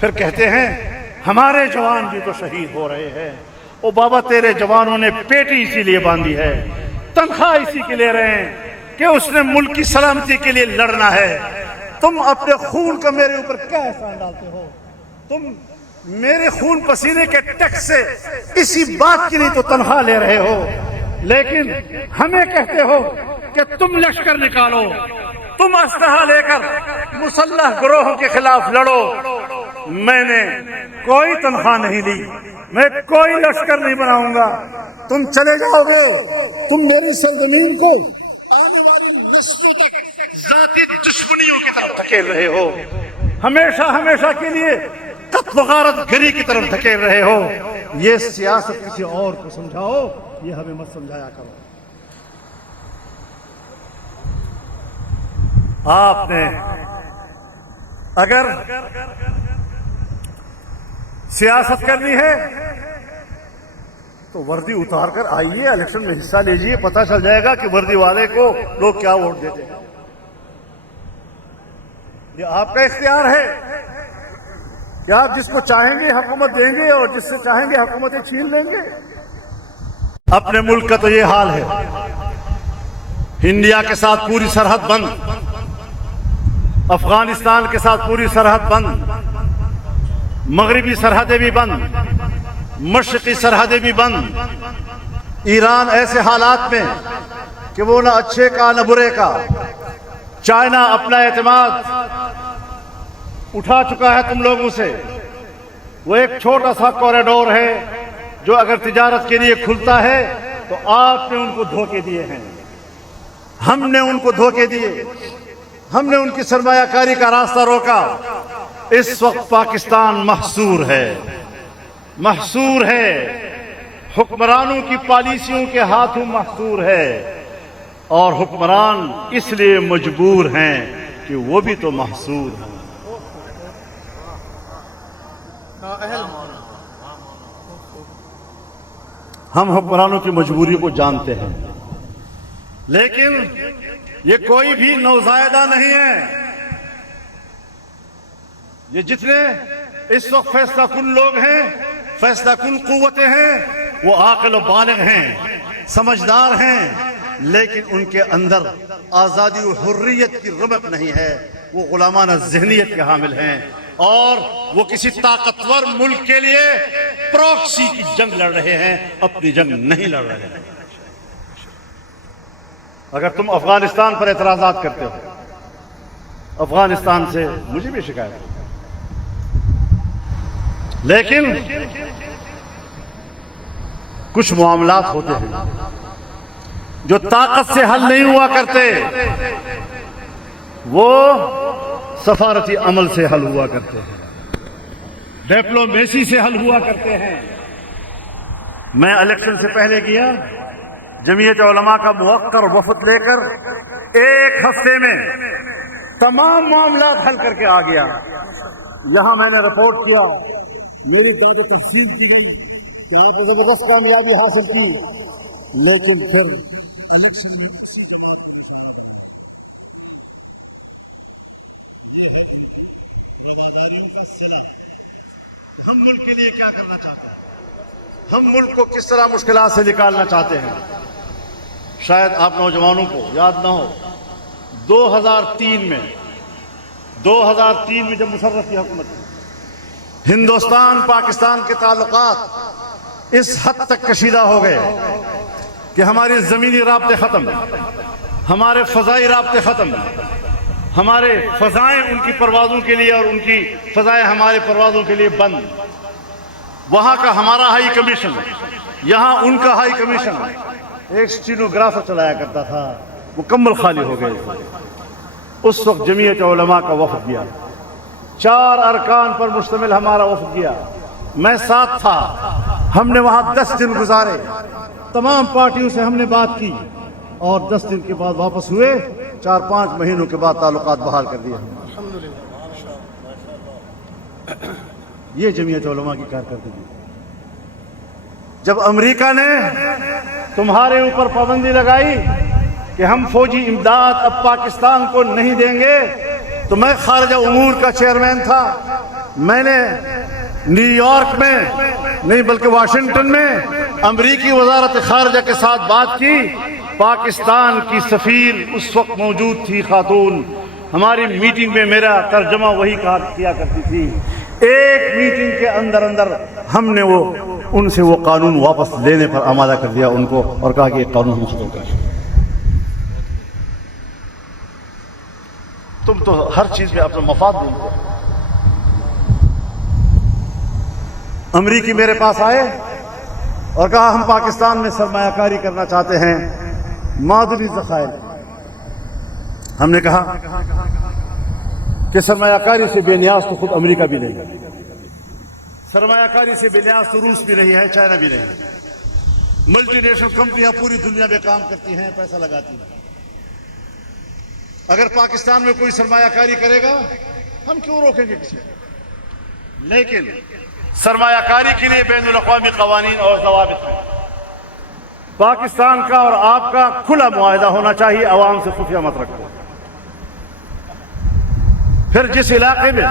پھر کہتے ہیں ہمارے جوان بھی تو شہید ہو رہے ہیں۔ او بابا، تیرے جوانوں نے پیٹی اسی لیے باندھی ہے، تنخواہ اسی کے لے رہے ہیں کہ اس نے ملک کی سلامتی کے لیے لڑنا ہے۔ تم اپنے خون کا میرے اوپر کیا احسان ڈالتے ہو؟ تم میرے خون پسینے کے ٹیکس سے اسی بات کی نہیں تو تنخواہ لے رہے ہو، لیکن ہمیں کہتے ہو کہ تم لشکر نکالو، تم اسلحہ لے کر مسلح گروہوں کے خلاف لڑو۔ میں نے کوئی تنخواہ نہیں لی، میں کوئی لشکر نہیں بناؤں گا۔ تم چلے جاؤ گے، تم میری سرزمین کو آنے والی نسلوں تک ذاتی دشمنیوں کی طرف دھکیل رہے ہو، ہمیشہ ہمیشہ کے لیے قتل و غارت گری کی طرف دھکیل رہے ہو۔ یہ سیاست کسی اور کو سمجھاؤ، یہ ہمیں مت سمجھایا کرو۔ آپ نے اگر سیاست کرنی ہے تو وردی اتار کر آئیے، الیکشن میں حصہ لیجیے، پتہ چل جائے گا کہ وردی والے کو لوگ کیا ووٹ دیتے ہیں۔ یہ آپ کا اختیار ہے کہ آپ جس کو چاہیں گے حکومت دیں گے اور جس سے چاہیں گے حکومتیں چھین لیں گے۔ اپنے ملک کا تو یہ حال ہے، انڈیا کے ساتھ پوری سرحد بند، افغانستان کے ساتھ پوری سرحد بند، مغربی سرحدیں بھی بند، مشرقی سرحدیں بھی بند۔ ایران ایسے حالات میں کہ وہ نہ اچھے کا نہ برے کا۔ چائنا اپنا اعتماد اٹھا چکا ہے تم لوگوں سے۔ وہ ایک چھوٹا سا کوریڈور ہے جو اگر تجارت کے لیے کھلتا ہے تو آپ نے ان کو دھوکے دیے ہیں، ہم نے ان کو دھوکے دیے، ہم نے ان کی سرمایہ کاری کا راستہ روکا۔ اس وقت پاکستان محصور ہے، محصور ہے، حکمرانوں کی پالیسیوں کے ہاتھوں محصور ہے، اور حکمران اس لیے مجبور ہیں کہ وہ بھی تو محصور ہیں۔ ہم حکمرانوں کی مجبوری کو جانتے ہیں، لیکن یہ کوئی بھی نوزائیدہ نہیں ہے۔ یہ جتنے اس وقت فیصلہ کن لوگ ہیں، فیصلہ کن قوتیں ہیں، وہ عاقل و بالغ ہیں، سمجھدار ہیں، لیکن ان کے اندر آزادی و حریت کی رمق نہیں ہے۔ وہ غلامانہ ذہنیت کے حامل ہیں، اور وہ کسی طاقتور ملک کے لیے پروکسی کی جنگ لڑ رہے ہیں، اپنی جنگ نہیں لڑ رہے ہیں۔ اگر تم افغانستان پر اعتراضات کرتے ہو، افغانستان سے مجھے بھی شکایت ہے، لیکن کچھ معاملات ہوتے ہیں جو طاقت سے حل نہیں ہوا کرتے، وہ سفارتی عمل سے حل ہوا کرتے ہیں، ڈپلومیسی سے حل ہوا کرتے ہیں۔ میں الیکشن سے پہلے گیا، جمعیت علماء کا موقر وفد لے کر ایک ہفتے میں تمام معاملات حل کر کے آ گیا۔ یہاں میں نے رپورٹ کیا، میری داد تقسیم کی گئی کہ آپ نے زبردست کامیابی حاصل کی، لیکن پھر الیکشن میں اسی کے بعد یہ ہے رواداریوں کا صلاح۔ ہم ملک کے لیے کیا کرنا چاہتے ہیں، ہم ملک کو کس طرح مشکلات سے نکالنا چاہتے ہیں۔ شاید آپ نوجوانوں کو یاد نہ ہو، 2003 میں جب مشرف کی حکومت تھی، ہندوستان پاکستان کے تعلقات اس حد تک کشیدہ ہو گئے کہ ہماری زمینی رابطے ختم، ہمارے فضائی رابطے ختم، ہمارے فضائیں ان کی پروازوں کے لیے اور ان کی فضائیں ہمارے پروازوں کے لیے بند۔ وہاں کا ہمارا ہائی کمیشن، یہاں ان کا ہائی کمیشن، ایک سٹینوگرافر چلایا کرتا تھا، مکمل خالی ہو گئے تھے۔ اس وقت جمعیت علماء کا وفد گیا، 4 ارکان پر مشتمل ہمارا وفد گیا، میں ساتھ تھا۔ ہم نے وہاں 10 دن گزارے، تمام پارٹیوں سے ہم نے بات کی، اور 10 دن کے بعد واپس ہوئے۔ 4-5 مہینوں کے بعد تعلقات بحال کر دیا۔ یہ جمعیت علماء کی کارکردگی۔ جب امریکہ نے تمہارے اوپر پابندی لگائی کہ ہم فوجی امداد اب پاکستان کو نہیں دیں گے، تو میں خارجہ امور کا چیئرمین تھا، میں نے نیو یارک میں نہیں بلکہ واشنگٹن میں امریکی وزارت خارجہ کے ساتھ بات کی. پاکستان کی سفیر اس وقت موجود تھی خاتون. ہماری میٹنگ میں میرا ترجمہ وہی کیا کرتی تھی. ایک میٹنگ کے اندر ہم نے ان سے وہ قانون واپس لینے پر آمادہ کر دیا ان کو اور کہا کہ یہ قانون ہم ختم کریں. تم تو ہر چیز میں اپنا مفاد ڈھونڈتے ہو. امریکی میرے پاس آئے اور کہا ہم پاکستان میں سرمایہ کاری کرنا چاہتے ہیں معدنی ذخائر. ہم نے کہا کہ سرمایہ کاری سے بے نیاز تو خود امریکہ بھی نہیں ہے, سرمایہ کاری سے بے نیاز تو روس بھی نہیں ہے, چائنا بھی نہیں ہے. ملٹی نیشنل کمپنیاں پوری دنیا میں کام کرتی ہیں, پیسہ لگاتی ہیں. اگر پاکستان میں کوئی سرمایہ کاری کرے گا ہم کیوں روکیں گے کسی کو؟ لیکن سرمایہ کاری کے لیے بین الاقوامی قوانین اور ضوابط ہیں. پاکستان کا اور آپ کا کھلا معاہدہ ہونا چاہیے, عوام سے خفیہ مت رکھو. پھر جس علاقے میں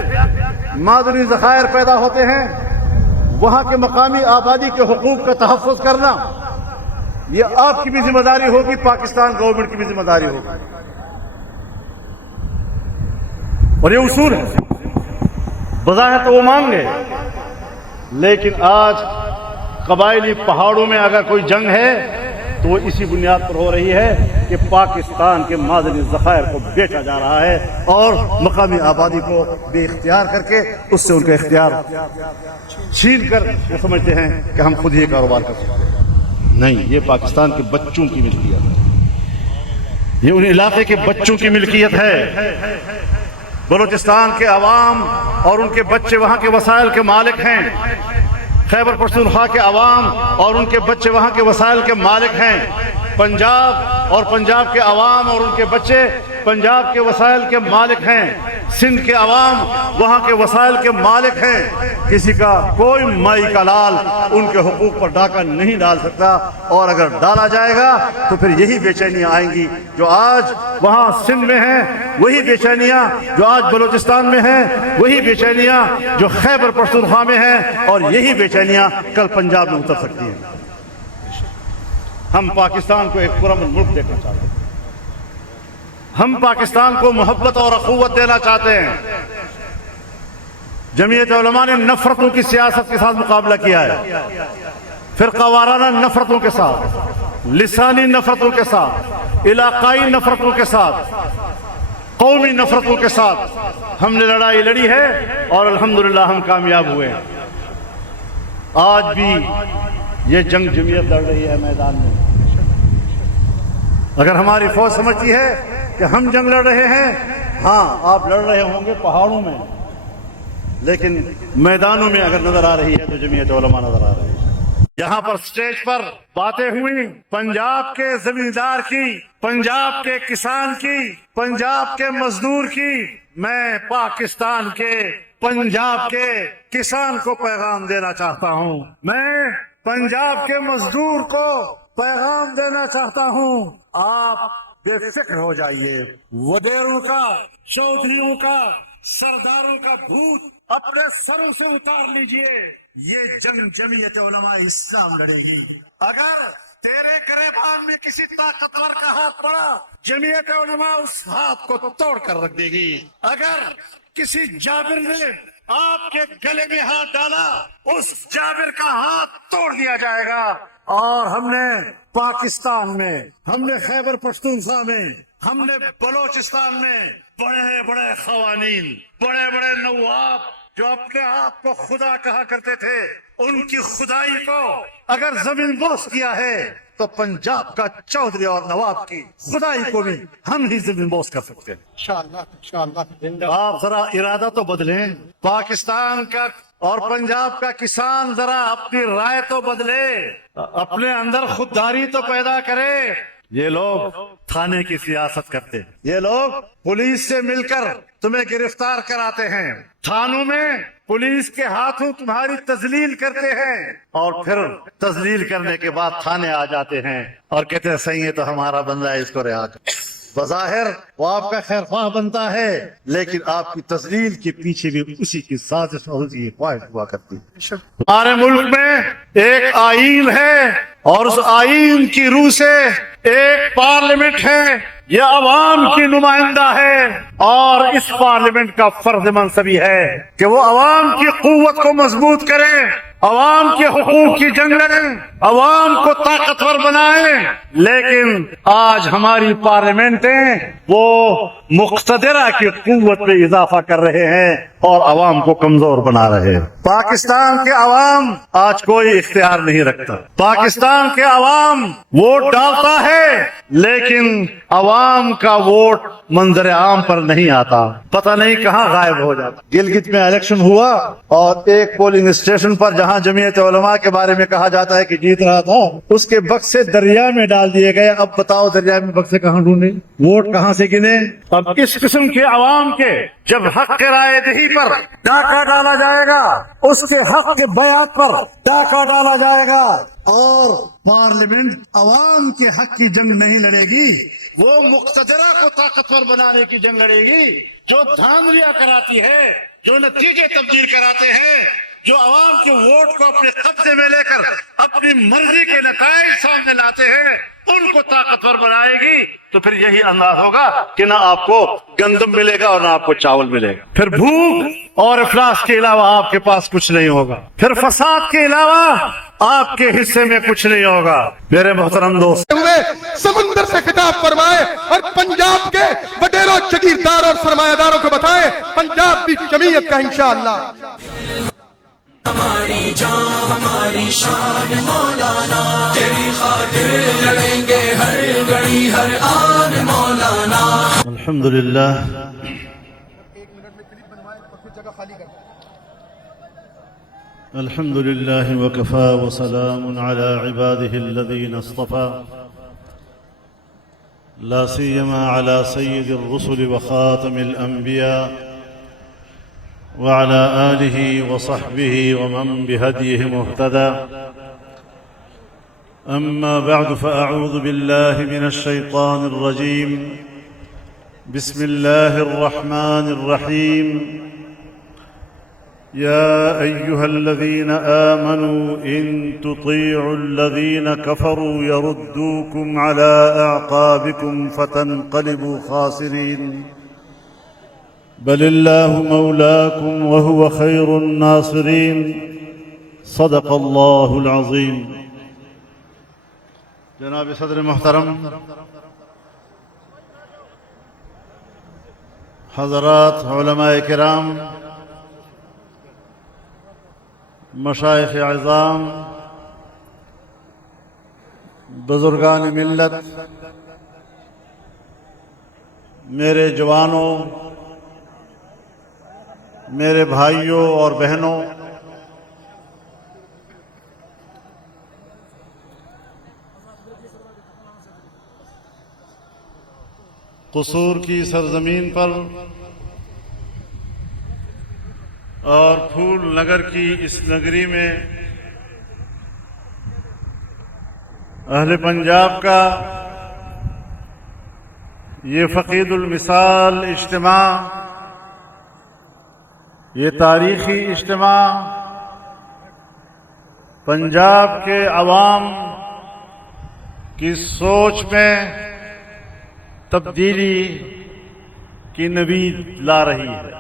معدنی ذخائر پیدا ہوتے ہیں وہاں کے مقامی آبادی کے حقوق کا تحفظ کرنا یہ آپ کی بھی ذمہ داری ہوگی, پاکستان گورنمنٹ کی بھی ذمہ داری ہوگی. اور یہ اصول ہے. بظاہر تو وہ مان گئے, لیکن آج قبائلی پہاڑوں میں اگر کوئی جنگ ہے تو وہ اسی بنیاد پر ہو رہی ہے کہ پاکستان کے معدنی ذخائر کو بیچا جا رہا ہے اور مقامی آبادی کو بے اختیار کر کے اس سے ان کا اختیار چھین کر وہ سمجھتے ہیں کہ ہم خود ہی کاروبار کر سکتے ہیں. نہیں, یہ پاکستان کے بچوں کی ملکیت ہے, یہ ان علاقے کے بچوں کی ملکیت ہے. بلوچستان کے عوام اور ان کے بچے وہاں کے وسائل کے مالک ہیں. خیبر پختونخوا کے عوام اور ان کے بچے وہاں کے وسائل کے مالک ہیں. پنجاب اور پنجاب کے عوام اور ان کے بچے پنجاب کے وسائل کے مالک ہیں. سندھ کے عوام وہاں کے وسائل کے مالک ہیں. کسی کا کوئی مائی کا لال ان کے حقوق پر ڈاکہ نہیں ڈال سکتا, اور اگر ڈالا جائے گا تو پھر یہی بے چینیاں آئیں گی جو آج وہاں سندھ میں ہیں, وہی بے چینیاں جو آج بلوچستان میں ہیں, وہی بے چینیاں جو خیبر پختونخوا میں ہیں, اور یہی بے چینیاں کل پنجاب میں اتر سکتی ہیں. ہم پاکستان کو ایک پرامن ملک دیکھنا چاہتے ہیں. ہم پاکستان کو محبت اور اخوت دینا چاہتے ہیں. جمعیت علماء نے نفرتوں کی سیاست کے ساتھ مقابلہ کیا ہے, فرقہ وارانہ نفرتوں کے ساتھ, لسانی نفرتوں کے ساتھ, علاقائی نفرتوں کے ساتھ, قومی نفرتوں کے ساتھ ہم نے لڑائی لڑی ہے اور الحمدللہ ہم کامیاب ہوئے ہیں. آج بھی یہ جنگ جمعیت لڑ رہی ہے میدان میں. اگر ہماری فوج سمجھتی ہے کہ ہم جنگ لڑ رہے ہیں, ہاں آپ لڑ رہے ہوں گے پہاڑوں میں, لیکن میدانوں میں اگر نظر آ رہی ہے تو جمعیت علماء نظر آ رہی ہے. یہاں پر سٹیج پر باتیں ہوئی پنجاب کے زمیندار کی, پنجاب کے کسان کی, پنجاب کے مزدور کی. میں پاکستان کے پنجاب کے کسان کو پیغام دینا چاہتا ہوں, میں پنجاب کے مزدور کو پیغام دینا چاہتا ہوں, آپ بے فکر ہو جائیے. وڈیروں کا, چودھریوں کا, سرداروں کا بھوت اپنے سروں سے اتار لیجئے. یہ جنگ جمعیت علماء اسلام لڑے گی. اگر تیرے گریبان میں کسی طاقتور کا ہاتھ پڑا, جمعیت علماء اس ہاتھ کو توڑ کر رکھ دے گی. اگر کسی جابر نے آپ کے گلے میں ہاتھ ڈالا, اس جابر کا ہاتھ توڑ دیا جائے گا. اور ہم نے پاکستان میں, ہم نے خیبر پختونخوا میں, ہم نے بلوچستان میں بڑے بڑے قوانین, بڑے بڑے نواب جو اپنے آپ کو خدا کہا کرتے تھے, ان کی خدائی کو اگر زمین بوس کیا ہے تو پنجاب کا چودھری اور نواب کی خدائی کو بھی ہم ہی زمین بوس کر سکتے ہیں انشاءاللہ. آپ ذرا ارادہ تو بدلیں. پاکستان کا اور پنجاب کا کسان ذرا اپنی رائے تو بدلے, اپنے اندر خودداری تو پیدا کرے. یہ لوگ تھانے کی سیاست کرتے ہیں, یہ لوگ پولیس سے مل کر تمہیں گرفتار کراتے ہیں, تھانوں میں پولیس کے ہاتھوں تمہاری تذلیل کرتے ہیں, اور پھر تذلیل کرنے کے بعد تھانے آ جاتے ہیں اور کہتے ہیں صحیح ہے تو ہمارا بندہ ہے, اس کو رہا کر. بظاہر وہ آپ کا خیر خواہ بنتا ہے، لیکن آپ کی تذلیل کے پیچھے بھی اسی کی سازش اور اسی کی خواہش ہوا کرتی ہے۔ ہمارے ملک میں ایک آئین ہے اور اس آئین کی روح سے ایک پارلیمنٹ ہے، یہ عوام کی نمائندہ ہے، اور اس پارلیمنٹ کا فرض منصبی ہے کہ وہ عوام کی قوت کو مضبوط کرے، عوام کے حقوق کی جنگ لڑیں، عوام کو طاقتور بنائیں۔ لیکن آج ہماری پارلیمنٹیں وہ مقتدرہ کی قوت میں اضافہ کر رہے ہیں اور عوام کو کمزور بنا رہے ہیں۔ پاکستان کے عوام آج کوئی اختیار نہیں رکھتا، پاکستان کے عوام ووٹ ڈالتا ہے لیکن عوام کا ووٹ منظر عام پر نہیں آتا، پتہ نہیں کہاں غائب ہو جاتا۔ گلگت میں الیکشن ہوا اور ایک پولنگ اسٹیشن پر جہاں جمعیت علماء کے بارے میں کہا جاتا ہے کہ جیت رہا تھا، اس کے بکسے دریا میں ڈال دیے گئے۔ اب بتاؤ دریا میں بکسے کہاں ڈھونڈیں، ووٹ کہاں سے گنے؟ اب اس قسم کے عوام کے جب حق رائے دہی پر ڈاکہ ڈالا جائے گا، اس کے حق کے بیعت پر ڈاکہ ڈالا جائے گا، اور پارلیمنٹ عوام کے حق کی جنگ نہیں لڑے گی، وہ مقتدرہ کو طاقتور بنانے کی جنگ لڑے گی، جو دھاندلیاں کراتی ہے، جو نتیجے تبدیل کراتے ہیں، جو عوام کے ووٹ کو اپنے قبضے میں لے کر اپنی مرضی کے نتائج سامنے لاتے ہیں، ان کو طاقتور بنائے گی۔ تو پھر یہی انداز ہوگا کہ نہ آپ کو گندم ملے گا اور نہ آپ کو چاول ملے گا، پھر بھوک اور افلاس کے علاوہ آپ کے پاس کچھ نہیں ہوگا، پھر فساد کے علاوہ آپ کے حصے میں کچھ نہیں ہوگا۔ میرے محترم دوست، سمندر سے خطاب فرمائے اور پنجاب کے وڈیروں، جگیردار اور سرمایہ داروں کو بتائیں پنجاب بھی جمعیت کا انشاءاللہ۔ ہماری جان ہماری شان مولانا، تیری خاطر لڑیں گے ہر گھڑی ہر آن مولانا۔ الحمدللہ الحمد لله وكفى وسلام على عباده الذين اصطفى، لا سيما على سيد الرسل وخاتم الأنبياء وعلى آله وصحبه ومن بهديه مهتدى. أما بعد، فأعوذ بالله من الشيطان الرجيم. بسم الله الرحمن الرحيم. يا أيها الذين آمنوا إن تطيعوا الذين كفروا يردوكم على أعقابكم فتنقلبوا خاسرين، بل الله مولاكم وهو خير الناصرين. صدق الله العظيم. جناب صدر محترم، حضرات علماء کرام، مشائخ اعظام، بزرگان ملت، میرے جوانوں، میرے بھائیوں اور بہنوں، قصور کی سرزمین پر اور پھول نگر کی اس نگری میں اہل پنجاب کا یہ فقید المثال اجتماع، یہ تاریخی اجتماع پنجاب کے عوام کی سوچ میں تبدیلی کی نوید لا رہی ہے۔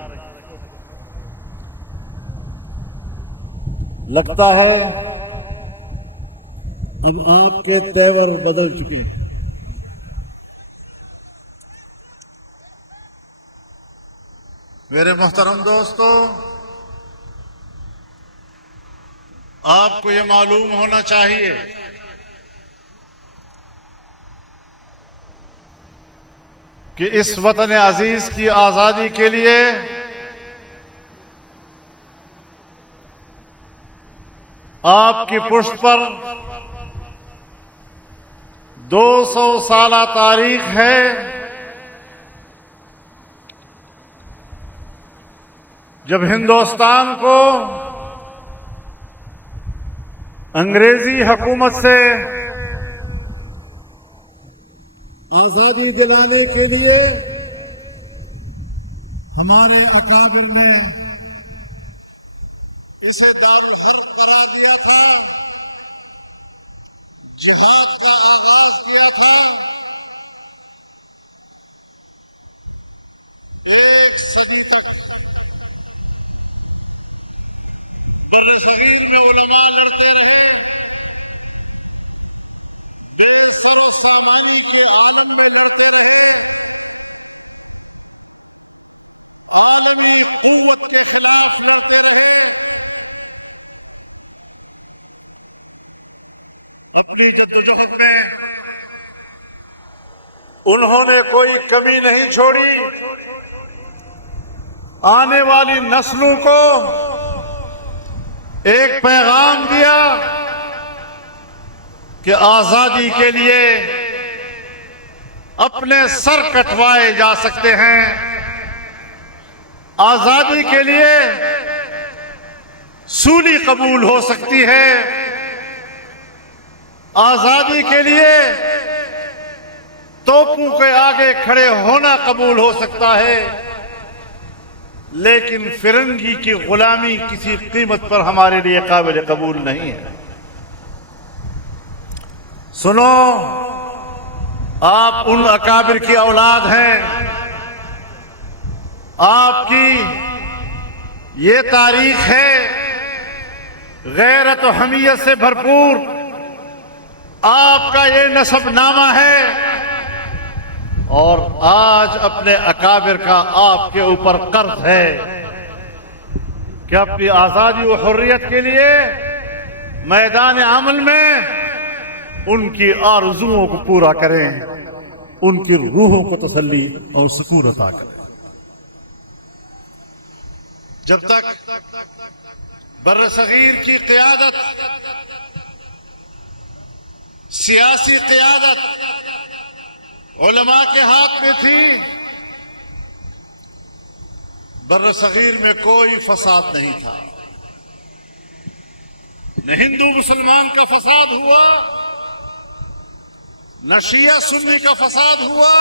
لگتا ہے اب آپ کے تیور بدل چکے ہیں۔ میرے محترم دوستو، آپ کو یہ معلوم ہونا چاہیے کہ اس وطن عزیز کی آزادی کے لیے آپ کی پشت پر 200 سالہ تاریخ ہے۔ جب ہندوستان کو انگریزی حکومت سے آزادی دلانے کے لیے ہمارے اکابر نے اسے دارالحرب قرار دیا تھا، جہاد کا آغاز کیا تھا۔ ایک صدی تک برصغیر میں علماء لڑتے رہے، بے سر و سامانی کے عالم میں لڑتے رہے، عالمی قوت کے خلاف لڑتے رہے، اپنی جدوجہد میں انہوں نے کوئی کمی نہیں چھوڑی۔ آنے والی نسلوں کو ایک پیغام دیا کہ آزادی کے لیے اپنے سر کٹوائے جا سکتے ہیں، آزادی کے لیے سولی قبول ہو سکتی ہے، آزادی کے لیے توپوں کے آگے کھڑے ہونا قبول ہو سکتا ہے، لیکن فرنگی کی غلامی کسی قیمت پر ہمارے لیے قابل قبول نہیں ہے۔ سنو، آپ ان اکابر کی اولاد ہیں، آپ کی یہ تاریخ ہے غیرت و حمیت سے بھرپور، آپ کا یہ نسب نامہ ہے، اور آج اپنے اکابر کا آپ کے اوپر قرض ہے کہ اپنی آزادی و حریت کے لیے میدان عمل میں ان کی آرزوؤں کو پورا کریں، ان کی روحوں کو تسلی اور سکون عطا کریں۔ جب تک برصغیر کی قیادت، سیاسی قیادت علماء کے ہاتھ میں تھی، برصغیر میں کوئی فساد نہیں تھا، نہ ہندو مسلمان کا فساد ہوا، نہ شیعہ سنی کا فساد ہوا،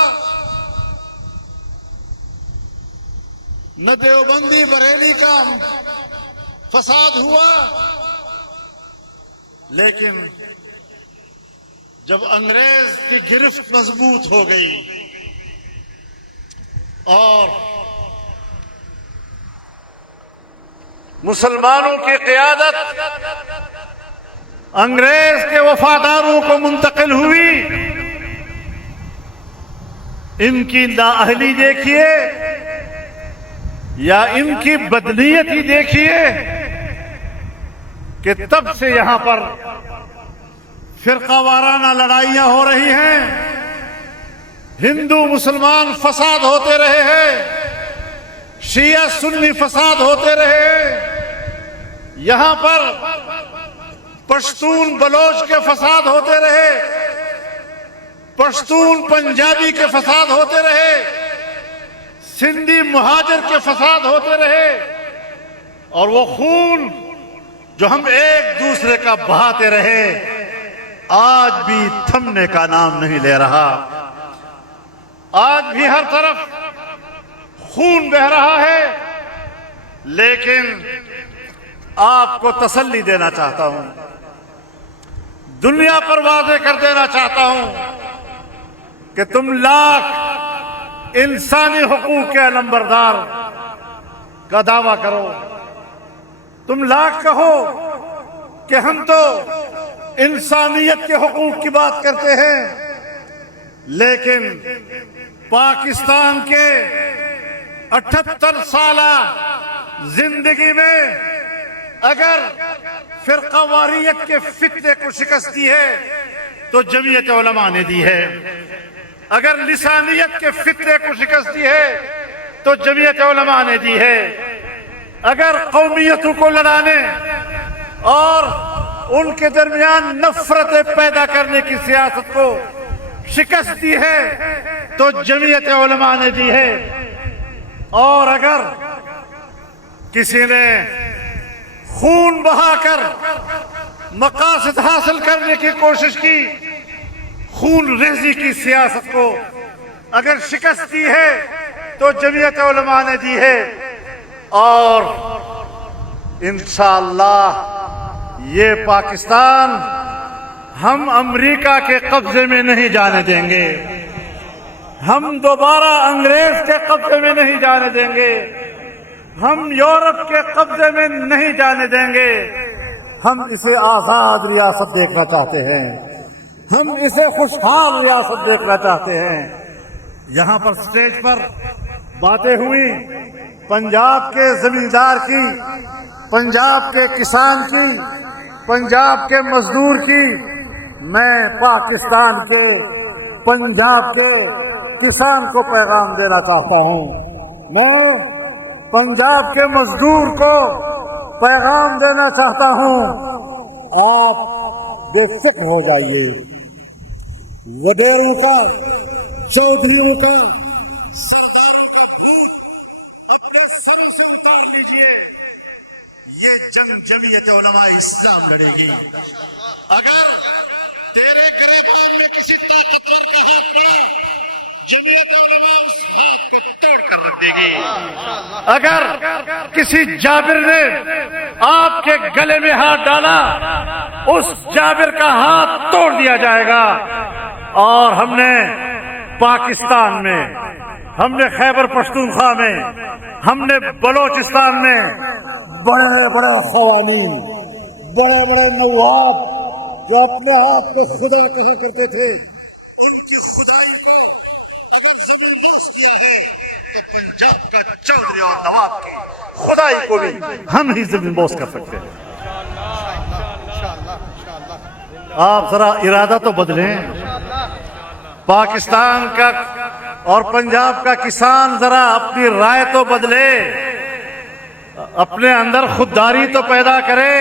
نہ دیوبندی بریلی کا فساد ہوا، لیکن جب انگریز کی گرفت مضبوط ہو گئی اور مسلمانوں کی قیادت انگریز کے وفاداروں کو منتقل ہوئی، ان کی نااہلی دیکھیے یا ان کی بدنیت ہی دیکھیے کہ تب سے یہاں پر فرقہ وارانہ لڑائیاں ہو رہی ہیں، ہندو مسلمان فساد ہوتے رہے ہیں، شیعہ سنی فساد ہوتے رہے ہیں، یہاں پر پشتون بلوچ کے فساد ہوتے رہے، پشتون پنجابی کے فساد ہوتے رہے، سندھی مہاجر کے فساد ہوتے رہے، اور وہ خون جو ہم ایک دوسرے کا بہاتے رہے آج بھی تھمنے کا نام نہیں لے رہا۔ آج بھی ہر طرف خون بہہ رہا ہے، لیکن آپ کو تسلی دینا چاہتا ہوں، دنیا پر واضح کر دینا چاہتا ہوں کہ تم لاکھ انسانی حقوق کے علمبردار کا دعویٰ کرو، تم لاکھ کہو کہ ہم تو انسانیت کے حقوق کی بات کرتے ہیں، لیکن پاکستان کے 78 سالہ زندگی میں اگر فرقہ واریت کے فتنے کو شکست دی ہے تو جمعیت علماء نے دی ہے، اگر لسانیت کے فتنے کو شکست دی ہے تو جمعیت علماء نے دی ہے، اگر قومیتوں کو لڑانے اور ان کے درمیان نفرتیں پیدا کرنے کی سیاست کو شکست دی ہے تو جمعیت علماء نے دی ہے، اور اگر کسی نے خون بہا کر مقاصد حاصل کرنے کی کوشش کی، خون ریزی کی سیاست کو اگر شکست دی ہے تو جمعیت علماء نے دی ہے، اور انشاءاللہ یہ پاکستان ہم امریکہ کے قبضے میں نہیں جانے دیں گے، ہم دوبارہ انگریز کے قبضے میں نہیں جانے دیں گے، ہم یورپ کے قبضے میں نہیں جانے دیں گے۔ ہم اسے آزاد ریاست دیکھنا چاہتے ہیں، ہم اسے خوشحال ریاست دیکھنا چاہتے ہیں۔ یہاں پر سٹیج پر باتیں ہوئی پنجاب کے زمیندار کی، پنجاب کے کسان کی، پنجاب کے مزدور کی۔ میں پاکستان کے پنجاب کے کسان کو پیغام دینا چاہتا ہوں، میں پنجاب کے مزدور کو پیغام دینا چاہتا ہوں، آپ بے فکر ہو جائیے، وڈیروں کا، چودھریوں کا، سرداروں کا بھوت اپنے سروں سے اتار لیجئے۔ یہ جنگ جمعیت علماء اسلام لڑے گی۔ اگر تیرے گریبان میں کسی طاقتور کا ہاتھ پڑا، جمعیت علماء اس ہاتھ کو توڑ کر رکھ دے گی۔ اگر کسی جابر نے آپ کے گلے میں ہاتھ ڈالا، اس جابر کا ہاتھ توڑ دیا جائے گا۔ اور ہم نے پاکستان میں، ہم نے خیبر پختونخوا میں، ہم نے بلوچستان میں بڑے بڑے قوانین، بڑے بڑے نواب جو اپنے آپ کو خدا کہا کرتے تھے، ان کی خدائی کو اگر زمین بوس کیا ہے تو پنجاب کا چودھری اور نواب کی خدائی کو بھی ہم ہی زمین بوس کر سکتے ہیں۔ آپ ذرا ارادہ تو بدلیں، پاکستان کا اور پنجاب کا کسان ذرا اپنی رائے تو بدلے، اپنے اندر خودداری تو پیدا کرے۔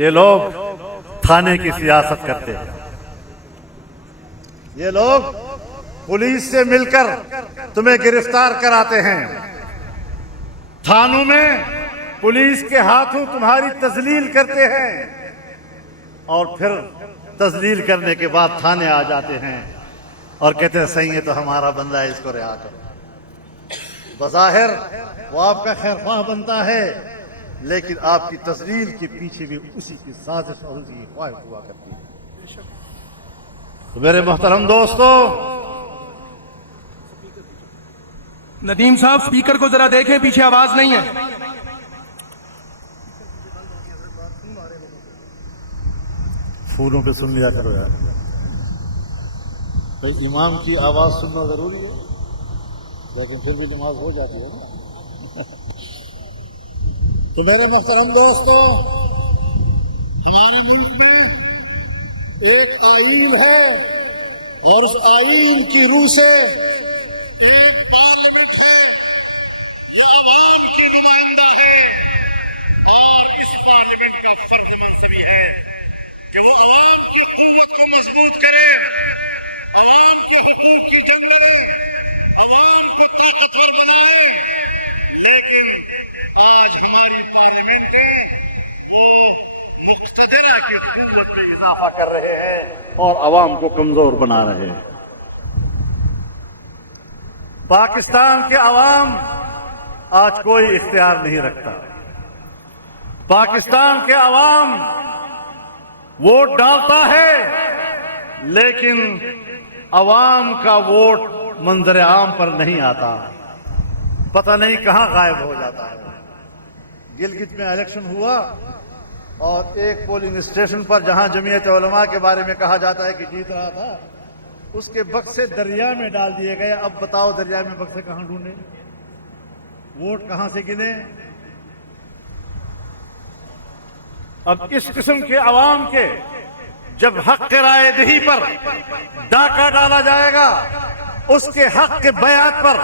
یہ لوگ تھانے کی سیاست کرتے ہیں، یہ لوگ پولیس سے مل کر تمہیں گرفتار کراتے ہیں، تھانوں میں پولیس کے ہاتھوں تمہاری تذلیل کرتے ہیں، اور پھر تذلیل کرنے کے بعد تھانے آ جاتے ہیں اور کہتے ہیں صحیح ہے تو ہمارا بندہ ہے، اس کو رہا کرو۔ بظاہر وہ آپ کا خیر خواہ بنتا ہے، لیکن آپ کی تذلیل کے پیچھے بھی اسی کی سازش اور اسی کی خواہش ہوا کرتی ہے۔ تو میرے محترم دوستو، ندیم صاحب سپیکر کو ذرا دیکھیں، پیچھے آواز نہیں ہے۔ پھولوں پہ سن لیا کرو یار، امام کی آواز سننا ضروری ہے، لیکن پھر بھی نماز ہو جاتی ہے نا۔ تو میرے محترم دوستو، ہمارے ملک میں ایک آئین ہے، اور اس آئین کی روح سے ایک پارلیمنٹ ہے، یہ عوام کی نمائندہ ہے، اور اس پارلیمنٹ کا فرض منصبی ہے کہ وہ عوام کی قوت کو مضبوط کرے، عوام کے حقوق کی جنگ لڑے، عوام کو طاقتور بنائے۔ لیکن آج ہماری پارلیمنٹ کو وہ مقتدرہ کی قوت میں اضافہ کر رہے ہیں اور عوام کو کمزور بنا رہے ہیں۔ پاکستان کے عوام آج کوئی اختیار نہیں رکھتا۔ پاکستان کے عوام ووٹ ڈالتا ہے، لیکن عوام کا ووٹ منظر عام پر نہیں آتا، پتہ نہیں کہاں غائب ہو جاتا ہے۔ گلگت میں الیکشن ہوا اور ایک پولنگ اسٹیشن پر جہاں جمعیت علماء کے بارے میں کہا جاتا ہے کہ جیت رہا تھا، اس کے بکسے دریا میں ڈال دیے گئے۔ اب بتاؤ دریا میں بکسے کہاں ڈھونڈیں، ووٹ کہاں سے گنے؟ اب اس قسم کے عوام کے جب حق کے رائے دہی پر ڈاکہ ڈالا جائے گا، اس کے حق کے بیعت پر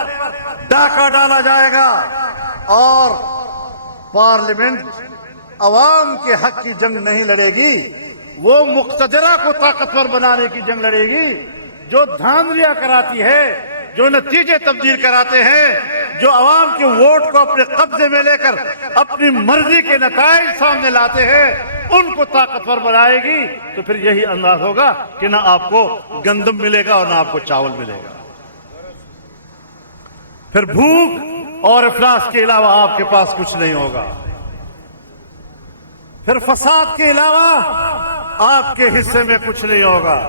ڈاکہ ڈالا جائے گا، اور پارلیمنٹ عوام کے حق کی جنگ نہیں لڑے گی، وہ مقتدرہ کو طاقتور بنانے کی جنگ لڑے گی، جو دھاندلیاں کراتی ہے، جو نتیجے تبدیل کراتے ہیں، جو عوام کے ووٹ کو اپنے قبضے میں لے کر اپنی مرضی کے نتائج سامنے لاتے ہیں، ان کو طاقتور بنائے گی تو پھر یہی انداز ہوگا کہ نہ آپ کو گندم ملے گا اور نہ آپ کو چاول ملے گا. پھر بھوک اور افلاس کے علاوہ آپ کے پاس کچھ نہیں ہوگا. پھر فساد کے علاوہ آپ کے حصے میں کچھ نہیں ہوگا.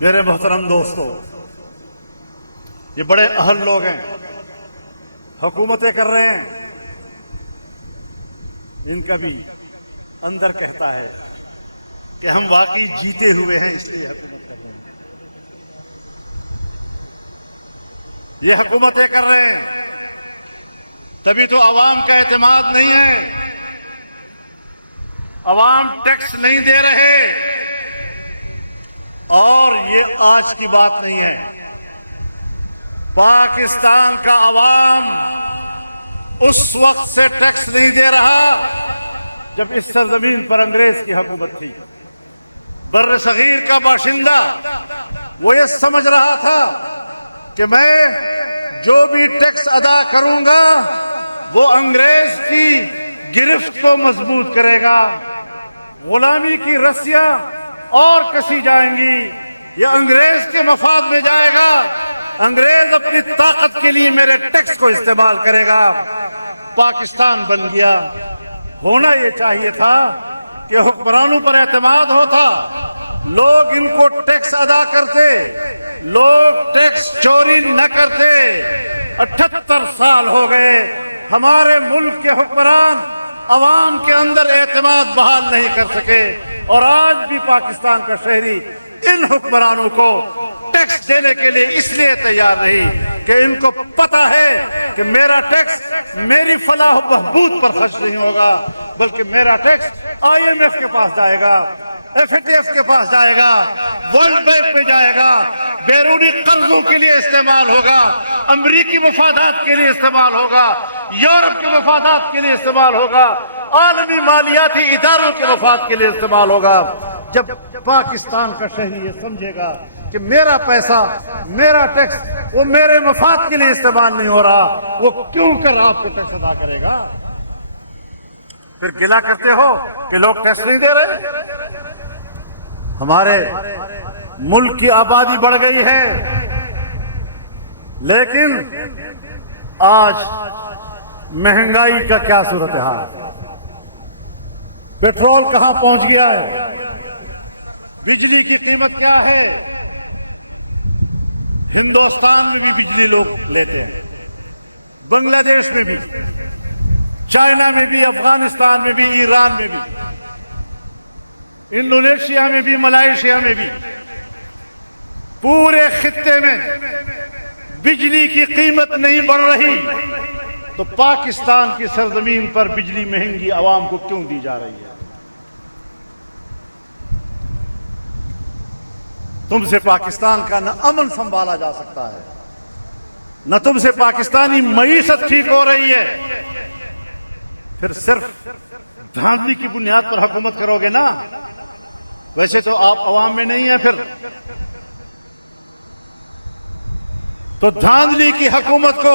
میرے محترم دوستو، یہ بڑے اہل لوگ ہیں، حکومتیں کر رہے ہیں، ان کا بھی اندر کہتا ہے کہ ہم واقعی جیتے ہوئے ہیں اس لیے حکومت کر رہے ہیں. یہ حکومتیں کر رہے ہیں تبھی تو عوام کا اعتماد نہیں ہے. عوام ٹیکس نہیں دے رہے. اور یہ آج کی بات نہیں ہے. پاکستان کا عوام اس وقت سے ٹیکس نہیں دے رہا جب اس سرزمین پر انگریز کی حکومت تھی. بر صغیر کا باشندہ وہ یہ سمجھ رہا تھا کہ میں جو بھی ٹیکس ادا کروں گا وہ انگریز کی گرفت کو مضبوط کرے گا. غلامی کی رسیاں اور کسی جائیں گی. یہ انگریز کے مفاد میں جائے گا. انگریز اپنی طاقت کے لیے میرے ٹیکس کو استعمال کرے گا. پاکستان بن گیا. ہونا یہ چاہیے تھا کہ حکمرانوں پر اعتماد ہوتا، لوگ ان کو ٹیکس ادا کرتے، لوگ ٹیکس چوری نہ کرتے. 78 سال ہو گئے ہمارے ملک کے حکمران عوام کے اندر اعتماد بحال نہیں کر سکے. اور آج بھی پاکستان کا شہری ان حکمرانوں کو ٹیکس دینے کے لیے اس لیے تیار نہیں کہ ان کو پتا ہے کہ میرا ٹیکس میری فلاح و بہبود پر خرچ نہیں ہوگا، بلکہ میرا ٹیکس IMF کے پاس جائے گا، FATF کے پاس جائے گا، ورلڈ بینک پہ جائے گا، بیرونی قرضوں کے لیے استعمال ہوگا، امریکی مفادات کے لیے استعمال ہوگا، یورپ کے مفادات کے لیے استعمال ہوگا، عالمی مالیاتی اداروں کے مفاد کے لیے استعمال ہوگا. جب پاکستان کا شہری یہ سمجھے گا کہ میرا پیسہ، میرا ٹیکس وہ میرے مفاد کے لیے استعمال نہیں ہو رہا، وہ کیوں کر آپ کو ٹیکس ادا کرے گا؟ پھر گلا کرتے ہو کہ لوگ ٹیکس نہیں دے رہے. ہمارے ملک کی آبادی بڑھ گئی ہے، لیکن آج مہنگائی کا کیا صورتحال؟ پیٹرول کہاں پہنچ گیا ہے؟ بجلی کی قیمت کیا ہے؟ ہندوستان میں بھی بجلی لوگ لیتے ہیں، بنگلہ دیش میں بھی، چائنا میں بھی، افغانستان میں بھی، ایران میں بھی، انڈونیشیا میں بھی، ملائیشیا میں بھی. پورے خطے میں بجلی کی قیمت نہیں بڑھ رہی تو پاکستان کی سرزمین پر بجلی نہیں کی عوام کو سن دی جا رہی. تم سے پاکستان کا امن سنبھالا جا سکتا ہے، نہ تم سے پاکستان میں معیشت ٹھیک ہو رہی ہے. سامنے کی بنیاد پر حکومت کرو گے نا، ایسے تو آپ عوام میں نہیں ہے. پھر تو بھاگنے کی حکومت کو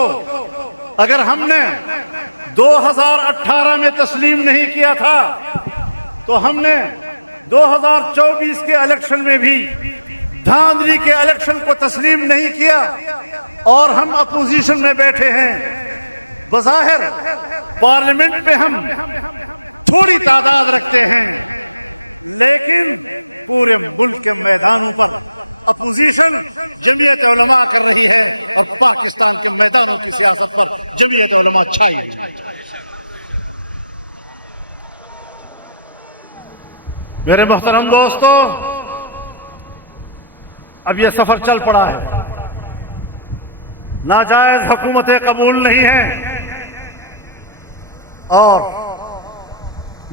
اگر ہم نے 2018 میں تسلیم نہیں کیا تھا تو ہم نے 2024 کے الیکشن میں بھی بھاگنے کے الیکشن کو تسلیم نہیں کیا اور ہم اپوزیشن میں بیٹھے ہیں. بظاہر پارلیمنٹ میں ہم تھوڑی تعداد رکھتے ہیں، لیکن پورے ملک کے میدان میں اپوزیشن جمعیت علماء کر رہی ہے اور پاکستان کے میدانوں کی سیاست پر جمعیت علماء چھائی. میرے محترم دوستو، اب یہ سفر چل پڑا ہے. ناجائز حکومتیں قبول نہیں ہیں اور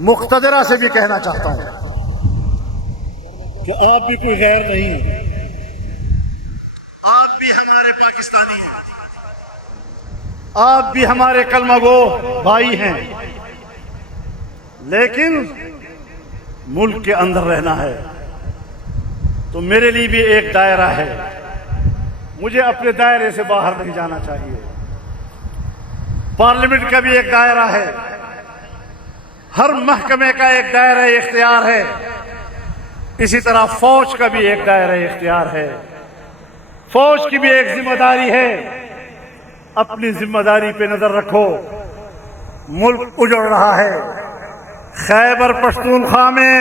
مقتدرہ سے بھی کہنا چاہتا ہوں کہ آپ بھی کوئی غیر نہیں ہیں، آپ بھی ہمارے پاکستانی ہیں، آپ بھی ہمارے کلمہ گو بھائی ہیں، لیکن ملک کے اندر رہنا ہے تو میرے لیے بھی ایک دائرہ ہے. مجھے اپنے دائرے سے باہر نہیں جانا چاہیے. پارلیمنٹ کا بھی ایک دائرہ ہے، ہر محکمے کا ایک دائرہ اختیار ہے، اسی طرح فوج کا بھی ایک دائرہ اختیار ہے، فوج کی بھی ایک ذمہ داری ہے۔ اپنی ذمہ داری پہ نظر رکھو، ملک اجڑ رہا ہے۔ خیبر پختونخوا میں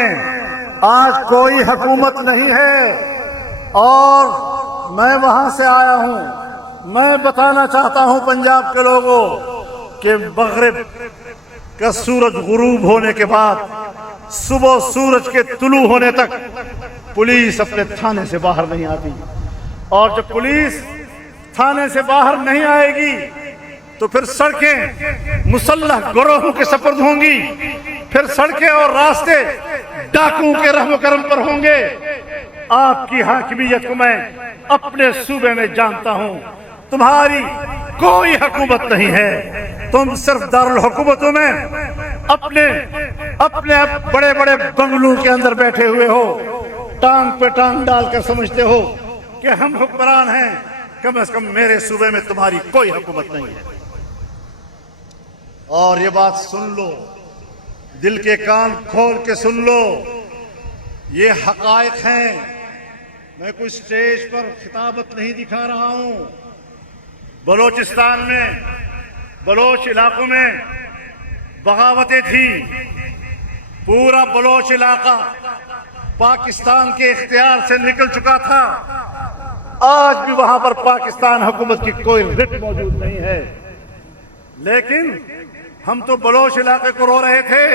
آج کوئی حکومت نہیں ہے، اور میں وہاں سے آیا ہوں۔ میں بتانا چاہتا ہوں پنجاب کے لوگوں کہ مغرب کا سورج غروب ہونے کے بعد صبح سورج کے طلوع ہونے تک پولیس اپنے تھانے سے باہر نہیں آتی، اور جب پولیس تھانے سے باہر نہیں آئے گی تو پھر سڑکیں مسلح گروہوں کے سپرد ہوں گی، پھر سڑکیں اور راستے ڈاکوؤں کے رحم و کرم پر ہوں گے۔ آپ کی حاکمیت کو میں اپنے صوبے میں جانتا ہوں، تمہاری کوئی حکومت نہیں ہے، تم صرف دارالحکومتوں میں اپنے بڑے بڑے بنگلوں کے اندر بیٹھے ہوئے ہو، ٹانگ پہ ٹانگ ڈال کر سمجھتے ہو کہ ہم حکمران ہیں۔ کم از کم میرے صوبے میں تمہاری کوئی حکومت نہیں ہے۔ اور یہ بات سن لو، دل کے کان کھول کے سن لو، یہ حقائق ہیں۔ میں کوئی سٹیج پر خطابت نہیں دکھا رہا ہوں۔ بلوچستان میں، بلوچ علاقوں میں بغاوتیں تھیں، پورا بلوچ علاقہ پاکستان کے اختیار سے نکل چکا تھا۔ آج بھی وہاں پر پاکستان حکومت کی کوئی رٹ موجود نہیں ہے، لیکن ہم تو بلوچ علاقے کو رو رہے تھے،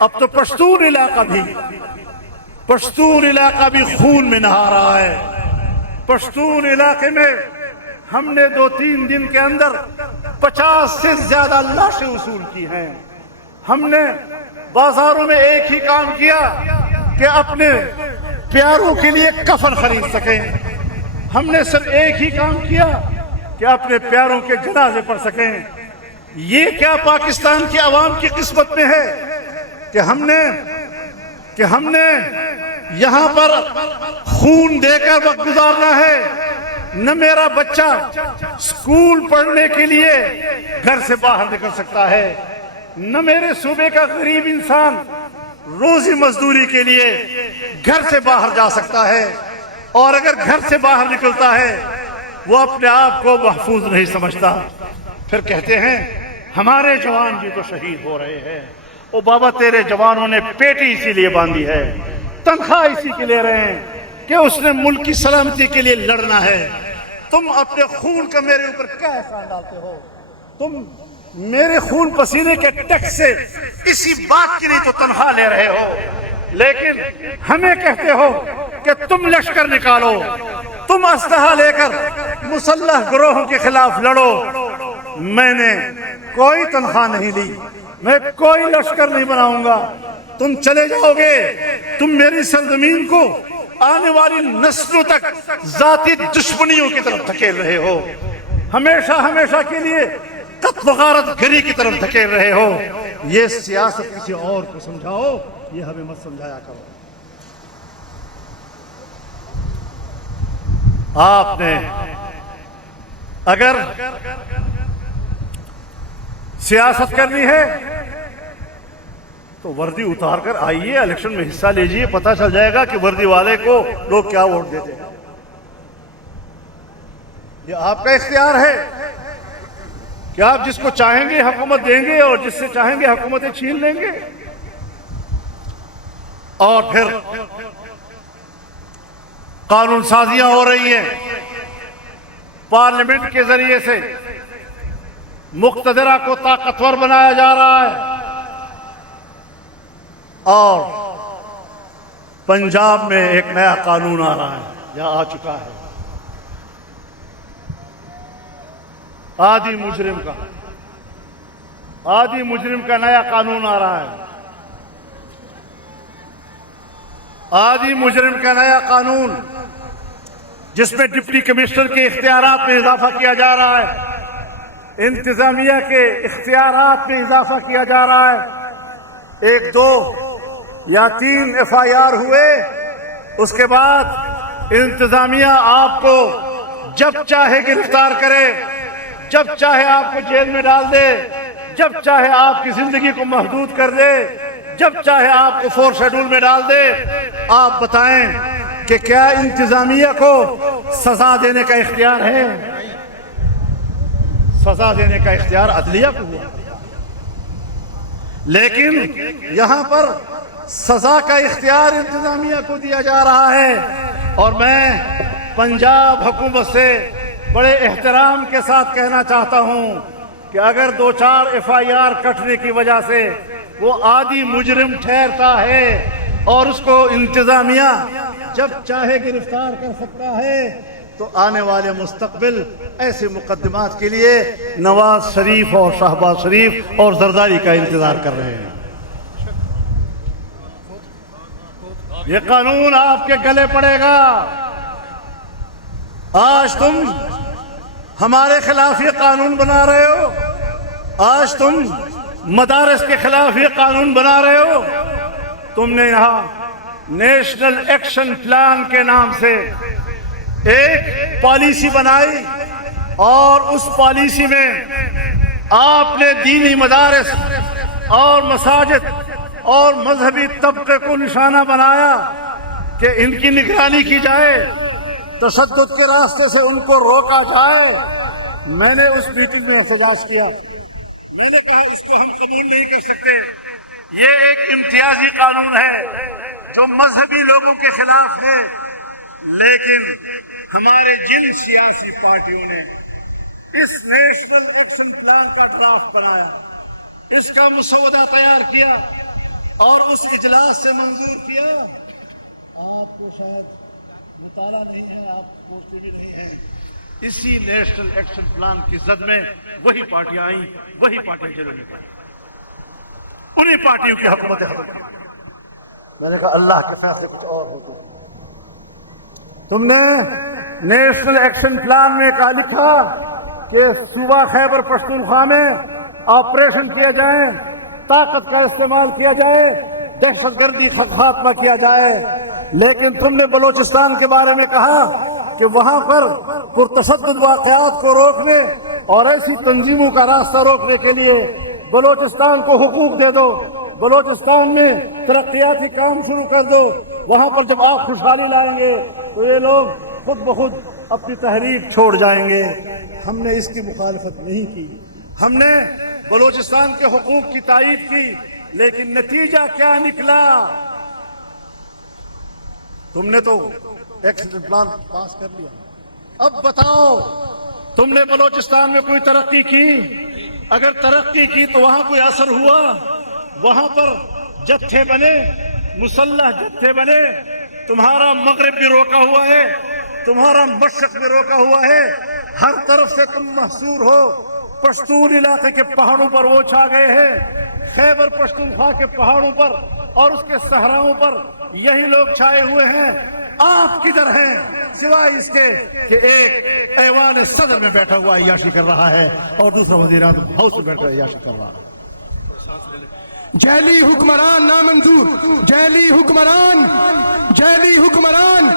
اب تو پشتون علاقہ بھی خون میں نہا رہا ہے۔ پشتون علاقے میں ہم نے 2-3 دن کے اندر 50 سے زیادہ لاشیں وصول کی ہیں۔ ہم نے بازاروں میں ایک ہی کام کیا کہ اپنے پیاروں کے لیے کفن خرید سکیں، ہم نے صرف ایک ہی کام کیا کہ اپنے پیاروں کے جنازے پڑھ سکیں۔ یہ کیا پاکستان کی عوام کی قسمت میں ہے کہ ہم نے یہاں پر خون دے کر وقت گزارنا ہے؟ نہ میرا بچہ اسکول پڑھنے کے لیے گھر سے باہر نکل سکتا ہے، نہ میرے صوبے کا غریب انسان روزی مزدوری کے لیے گھر سے باہر جا سکتا ہے، اور اگر گھر سے باہر نکلتا ہے وہ اپنے آپ کو محفوظ نہیں سمجھتا۔ پھر کہتے ہیں ہمارے جوان بھی تو شہید ہو رہے ہیں۔ او بابا، تیرے جوانوں نے پیٹی اسی لیے باندھی ہے، تنخواہ اسی کے لے رہے ہیں کہ اس نے ملک کی سلامتی کے لیے لڑنا ہے۔ تم اپنے خون کا میرے اوپر کیا احسان ڈالتے ہو؟ تم میرے خون پسینے کے ٹیکس سے اسی بات کی نہیں تو تنخواہ لے رہے ہو، لیکن ہمیں کہتے ہو کہ تم لشکر نکالو، تم اسلحہ لے کر مسلح گروہوں کے خلاف لڑو۔ میں نے کوئی تنخواہ نہیں لی، میں کوئی لشکر نہیں بناؤں گا۔ تم چلے جاؤ گے، تم میری سرزمین کو آنے والی نسلوں تک ذاتی دشمنیوں کی طرف دھکیل رہے ہو، ہمیشہ کے لیے قتل و غارت گری کی طرف دھکیل رہے ہو۔ یہ سیاست کسی اور کو سمجھاؤ، یہ ہمیں مت سمجھایا کرو۔ آپ نے اگر سیاست کرنی ہے تو وردی اتار کر آئیے، الیکشن میں حصہ لیجئے، پتہ چل جائے گا کہ وردی والے کو لوگ کیا ووٹ دیتے ہیں۔ یہ آپ کا اختیار ہے کہ آپ جس کو چاہیں گے حکومت دیں گے اور جس سے چاہیں گے حکومتیں چھین لیں گے۔ اور پھر قانون سازیاں ہو رہی ہیں، پارلیمنٹ کے ذریعے سے مقتدرہ کو طاقتور بنایا جا رہا ہے، اور پنجاب میں ایک نیا قانون آ رہا ہے یا آ چکا ہے، آدھی مجرم کا نیا قانون آ رہا ہے۔ آدھی مجرم کا نیا قانون جس میں ڈپٹی کمشنر کے اختیارات میں اضافہ کیا جا رہا ہے، انتظامیہ کے اختیارات میں اضافہ کیا جا رہا ہے۔ 1 2 یا 3 FIR ہوئے، اس کے بعد انتظامیہ آپ کو جب چاہے گرفتار کرے، جب چاہے آپ کو جیل میں ڈال دے، جب چاہے آپ کی زندگی کو محدود کر دے، جب چاہے آپ کو 4 شیڈول میں ڈال دے. آپ بتائیں کہ کیا انتظامیہ کو سزا دینے کا اختیار ہے؟ سزا دینے کا اختیار عدلیہ کو ہوا، لیکن یہاں پر سزا کا اختیار انتظامیہ کو دیا جا رہا ہے. اور میں پنجاب حکومت سے بڑے احترام کے ساتھ کہنا چاہتا ہوں کہ اگر 2-4 FIR کٹنے کی وجہ سے وہ عادی مجرم ٹھہرتا ہے اور اس کو انتظامیہ جب چاہے گرفتار کر سکتا ہے، تو آنے والے مستقبل ایسے مقدمات کے لیے نواز شریف اور شہباز شریف اور زرداری کا انتظار کر رہے ہیں. یہ قانون آپ کے گلے پڑے گا. آج تم ہمارے خلاف یہ قانون بنا رہے ہو، آج تم مدارس کے خلاف یہ قانون بنا رہے ہو. تم نے یہاں نیشنل ایکشن پلان کے نام سے ایک پالیسی بنائی اور اس پالیسی میں آپ نے دینی مدارس اور مساجد اور مذہبی طبقے کو نشانہ بنایا کہ ان کی نگرانی کی جائے، تشدد کے راستے سے ان کو روکا جائے. میں نے اس میٹنگ میں احتجاج کیا، میں نے کہا اس کو ہم قبول نہیں کر سکتے. یہ ایک امتیازی قانون ہے جو مذہبی لوگوں کے خلاف ہے، لیکن ہمارے جن سیاسی پارٹیوں نے اس نیشنل ایکشن پلان کا ڈرافٹ بنایا، اس کا مسودہ تیار کیا اور اس اجلاس سے منظور کیا، آپ کو شاید مطالعہ نہیں ہے، آپ پوچھتے بھی نہیں ہیں. اسی نیشنل ایکشن پلان کی زد میں وہی پارٹیاں آئیں، وہی پارٹیاں جیلوں میں گئیں، انہی پارٹیوں کی حکومت ہے. میں نے کہا اللہ کے فیصلے کچھ اور ہوتے. تم نے نیشنل ایکشن پلان میں کہا لکھا کہ صوبہ خیبر پختونخوا میں آپریشن کیا جائیں، طاقت کا استعمال کیا جائے، دہشت گردی کا خاتمہ کیا جائے. لیکن تم نے بلوچستان کے بارے میں کہا کہ وہاں پر پرتشدد واقعات کو روکنے اور ایسی تنظیموں کا راستہ روکنے کے لیے بلوچستان کو حقوق دے دو، بلوچستان میں ترقیاتی کام شروع کر دو. وہاں پر جب آپ خوشحالی لائیں گے تو یہ لوگ خود بخود اپنی تحریک چھوڑ جائیں گے. ہم نے اس کی مخالفت نہیں کی، ہم نے بلوچستان کے حقوق کی تائید کی، لیکن نتیجہ کیا نکلا؟ تم نے تو ایکشن پلان پاس کر لیا، اب بتاؤ تم نے بلوچستان میں کوئی ترقی کی؟ اگر ترقی کی تو وہاں کوئی اثر ہوا؟ وہاں پر جتھے بنے، مسلح جتھے بنے. تمہارا مغرب بھی روکا ہوا ہے، تمہارا مشرق بھی روکا ہوا ہے، ہر طرف سے تم محصور ہو. پشتون علاقے کے پہاڑوں پر وہ چھا گئے ہیں، خیبر پختونخوا کے پہاڑوں پر اور اس کے صحراؤں پر یہی لوگ چھائے ہوئے ہیں. آپ کدھر ہیں سوائے اس کے کہ ایک ایوان صدر میں بیٹھا ہوا عیاشی کر رہا ہے اور دوسرا وزیر اعظم ہاؤس میں بیٹھا عیاشی کر رہا ہے. جیلی حکمران نامنظور، جیلی حکمران، جیلی حکمران،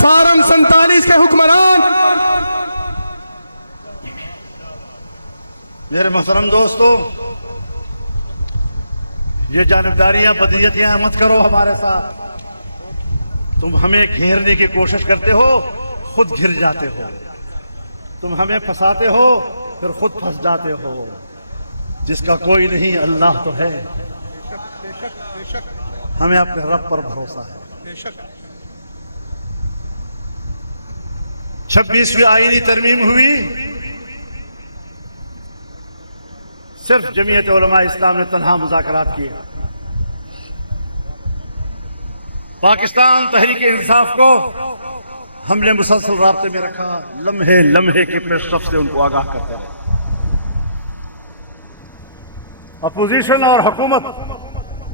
فارم 47 کے حکمران. میرے محترم دوستو، یہ جانبداریاں بدیتیاں مت کرو ہمارے ساتھ. تم ہمیں گھیرنے کی کوشش کرتے ہو، خود گھر جاتے ہو. تم ہمیں پھنساتے ہو، پھر خود پھنس جاتے ہو. جس کا کوئی نہیں اللہ تو ہے. ہمیں اپنے رب پر بھروسہ ہے. 26ویں آئینی ترمیم ہوئی، صرف جمعیت علماء اسلام نے تنہا مذاکرات کیے. پاکستان تحریک انصاف کو ہم نے مسلسل رابطے میں رکھا، لمحے لمحے کے پریس رفت سے ان کو آگاہ کرتے رہے. اپوزیشن اور حکومت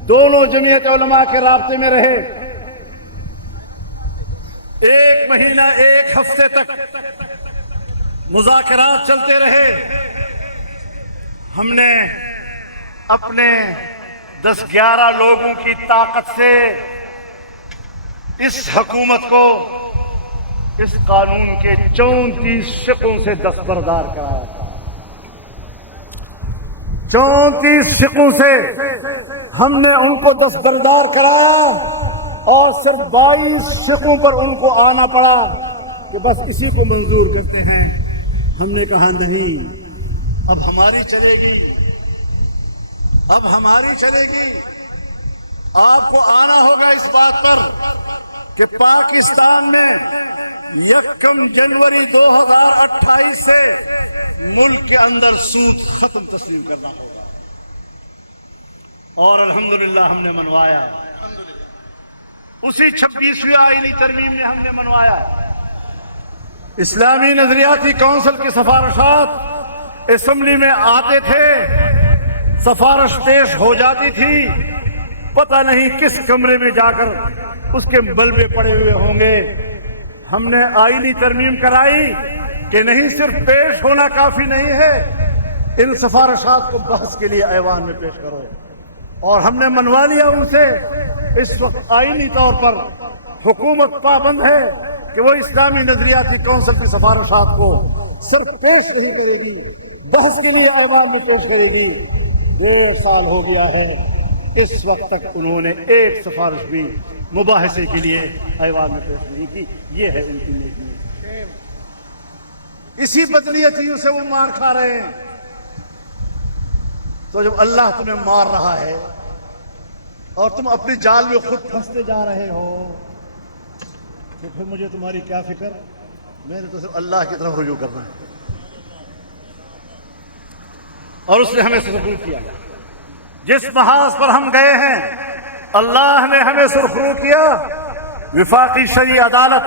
دونوں جمعیت علماء کے رابطے میں رہے. 1 مہینہ 1 ہفتے تک مذاکرات چلتے رہے. ہم نے اپنے 10-11 لوگوں کی طاقت سے اس حکومت کو اس قانون کے 34 شقوں سے دستبردار کرایا تھا. 34 فقوں سے ہم نے ان کو دستبردار کرایا اور صرف 22 فقوں پر ان کو آنا پڑا کہ بس اسی کو منظور کرتے ہیں. ہم نے کہا نہیں، اب ہماری چلے گی، اب ہماری چلے گی. آپ کو آنا ہوگا اس بات پر کہ پاکستان میں 1 جنوری 2028 سے ملک کے اندر سود ختم تسلیم کرنا ہوگا. اور الحمدللہ ہم نے منوایا. اسی 26ویں آئینی ترمیم میں ہم نے منوایا. اسلامی نظریاتی کونسل کی سفارشات اسمبلی میں آتے تھے، سفارش پیش ہو جاتی تھی، پتہ نہیں کس کمرے میں جا کر اس کے ملبے پڑے ہوئے ہوں گے. ہم نے آئینی ترمیم کرائی کہ نہیں، صرف پیش ہونا کافی نہیں ہے، ان سفارشات کو بحث کے لیے ایوان میں پیش کرو. اور ہم نے منوا لیا ان سے. اس وقت آئینی طور پر حکومت پابند ہے کہ وہ اسلامی نظریاتی کونسل کی سفارشات کو صرف پیش نہیں کرے گی، بحث کے لیے ایوان میں پیش کرے گی. 1.5 سال ہو گیا ہے، اس وقت تک انہوں نے ایک سفارش بھی مباحثے کے لیے ایوان میں پیش نہیں کی. یہ ہے ان کی نیکی. اسی بدنیتیوں سے وہ مار کھا رہے ہیں. تو جب اللہ تمہیں مار رہا ہے اور تم اپنی جال میں خود پھنستے جا رہے ہو تو پھر مجھے تمہاری کیا فکر؟ میں نے تو صرف اللہ کی طرف رجوع کرنا ہے. اور اس نے ہمیں سرخرو کیا. جس محاذ پر ہم گئے ہیں اللہ نے ہمیں سرخرو کیا. وفاقی شرعی عدالت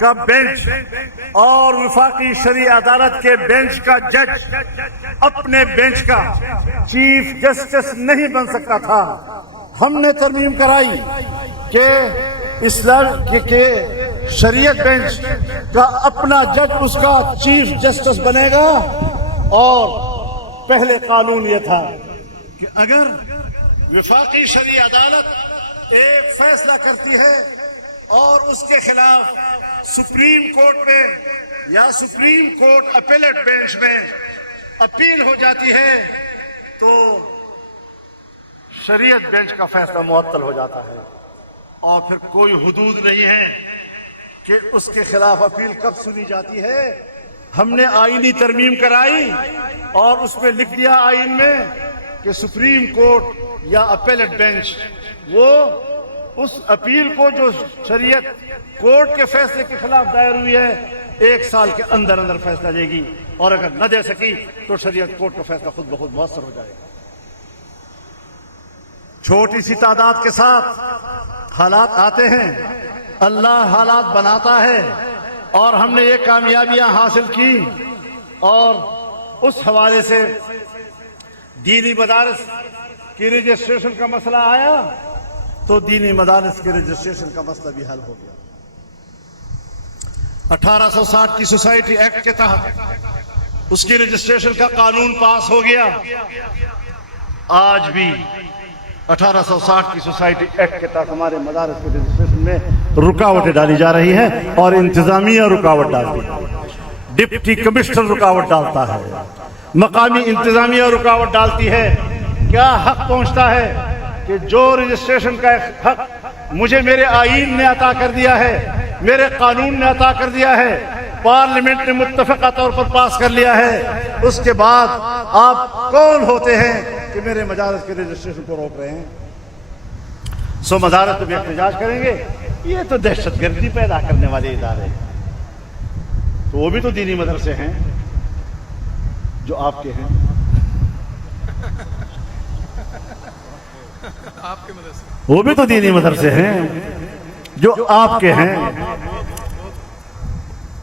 کا بینچ اور وفاقی شرعی عدالت کے بینچ کا جج اپنے بینچ کا چیف جسٹس نہیں بن سکتا تھا. ہم نے ترمیم کرائی کہ اسلام کے شریعت بینچ کا اپنا جج اس کا چیف جسٹس بنے گا. اور پہلے قانون یہ تھا کہ اگر وفاقی شرعی عدالت ایک فیصلہ کرتی ہے اور اس کے خلاف سپریم کورٹ میں یا سپریم کورٹ اپیلیٹ بینچ میں اپیل ہو جاتی ہے تو شریعت بینچ کا فیصلہ معطل ہو جاتا ہے اور پھر کوئی حدود نہیں ہے کہ اس کے خلاف اپیل کب سنی جاتی ہے. ہم نے آئینی ترمیم کرائی اور اس میں لکھ دیا آئین میں کہ سپریم کورٹ یا اپیلیٹ بینچ وہ اس اپیل کو جو شریعت کورٹ کے فیصلے کے خلاف دائر ہوئی ہے 1 سال کے اندر اندر فیصلہ دے گی، اور اگر نہ دے سکی تو شریعت کورٹ کا فیصلہ خود بخود مؤثر ہو جائے گا. چھوٹی سی تعداد کے ساتھ حالات آتے ہیں، اللہ حالات بناتا ہے، اور ہم نے یہ کامیابیاں حاصل کی. اور اس حوالے سے دینی مدارس کی رجسٹریشن کا مسئلہ آیا تو دینی مدارس کے رجسٹریشن کا مسئلہ بھی حل ہو گیا. 1860 کی سوسائٹی ایکٹ کے تحت اس کی رجسٹریشن کا قانون پاس ہو گیا. آج بھی 1860 کی سوسائٹی ایکٹ کے تحت ہمارے مدارس کے رجسٹریشن میں رکاوٹیں ڈالی جا رہی ہیں، اور انتظامیہ رکاوٹ ڈالتی ہے، ڈپٹی کمشنر رکاوٹ ڈالتا ہے، مقامی انتظامیہ رکاوٹ ڈالتی ہے. کیا حق پہنچتا ہے کہ جو رجسٹریشن کا حق مجھے میرے آئین نے عطا کر دیا ہے، میرے قانون نے عطا کر دیا ہے، پارلیمنٹ نے متفقہ طور پر پاس کر لیا ہے، اس کے بعد آپ کون ہوتے ہیں کہ میرے مدارس کے رجسٹریشن کو روک رہے ہیں؟ سو مدارس تو بھی احتجاج کریں گے. یہ تو دہشت گردی پیدا کرنے والے ادارے ہیں. تو وہ بھی تو دینی مدرسے ہیں جو آپ کے ہیں. وہ بھی تو دینی مدرسے ہیں جو آپ کے ہیں.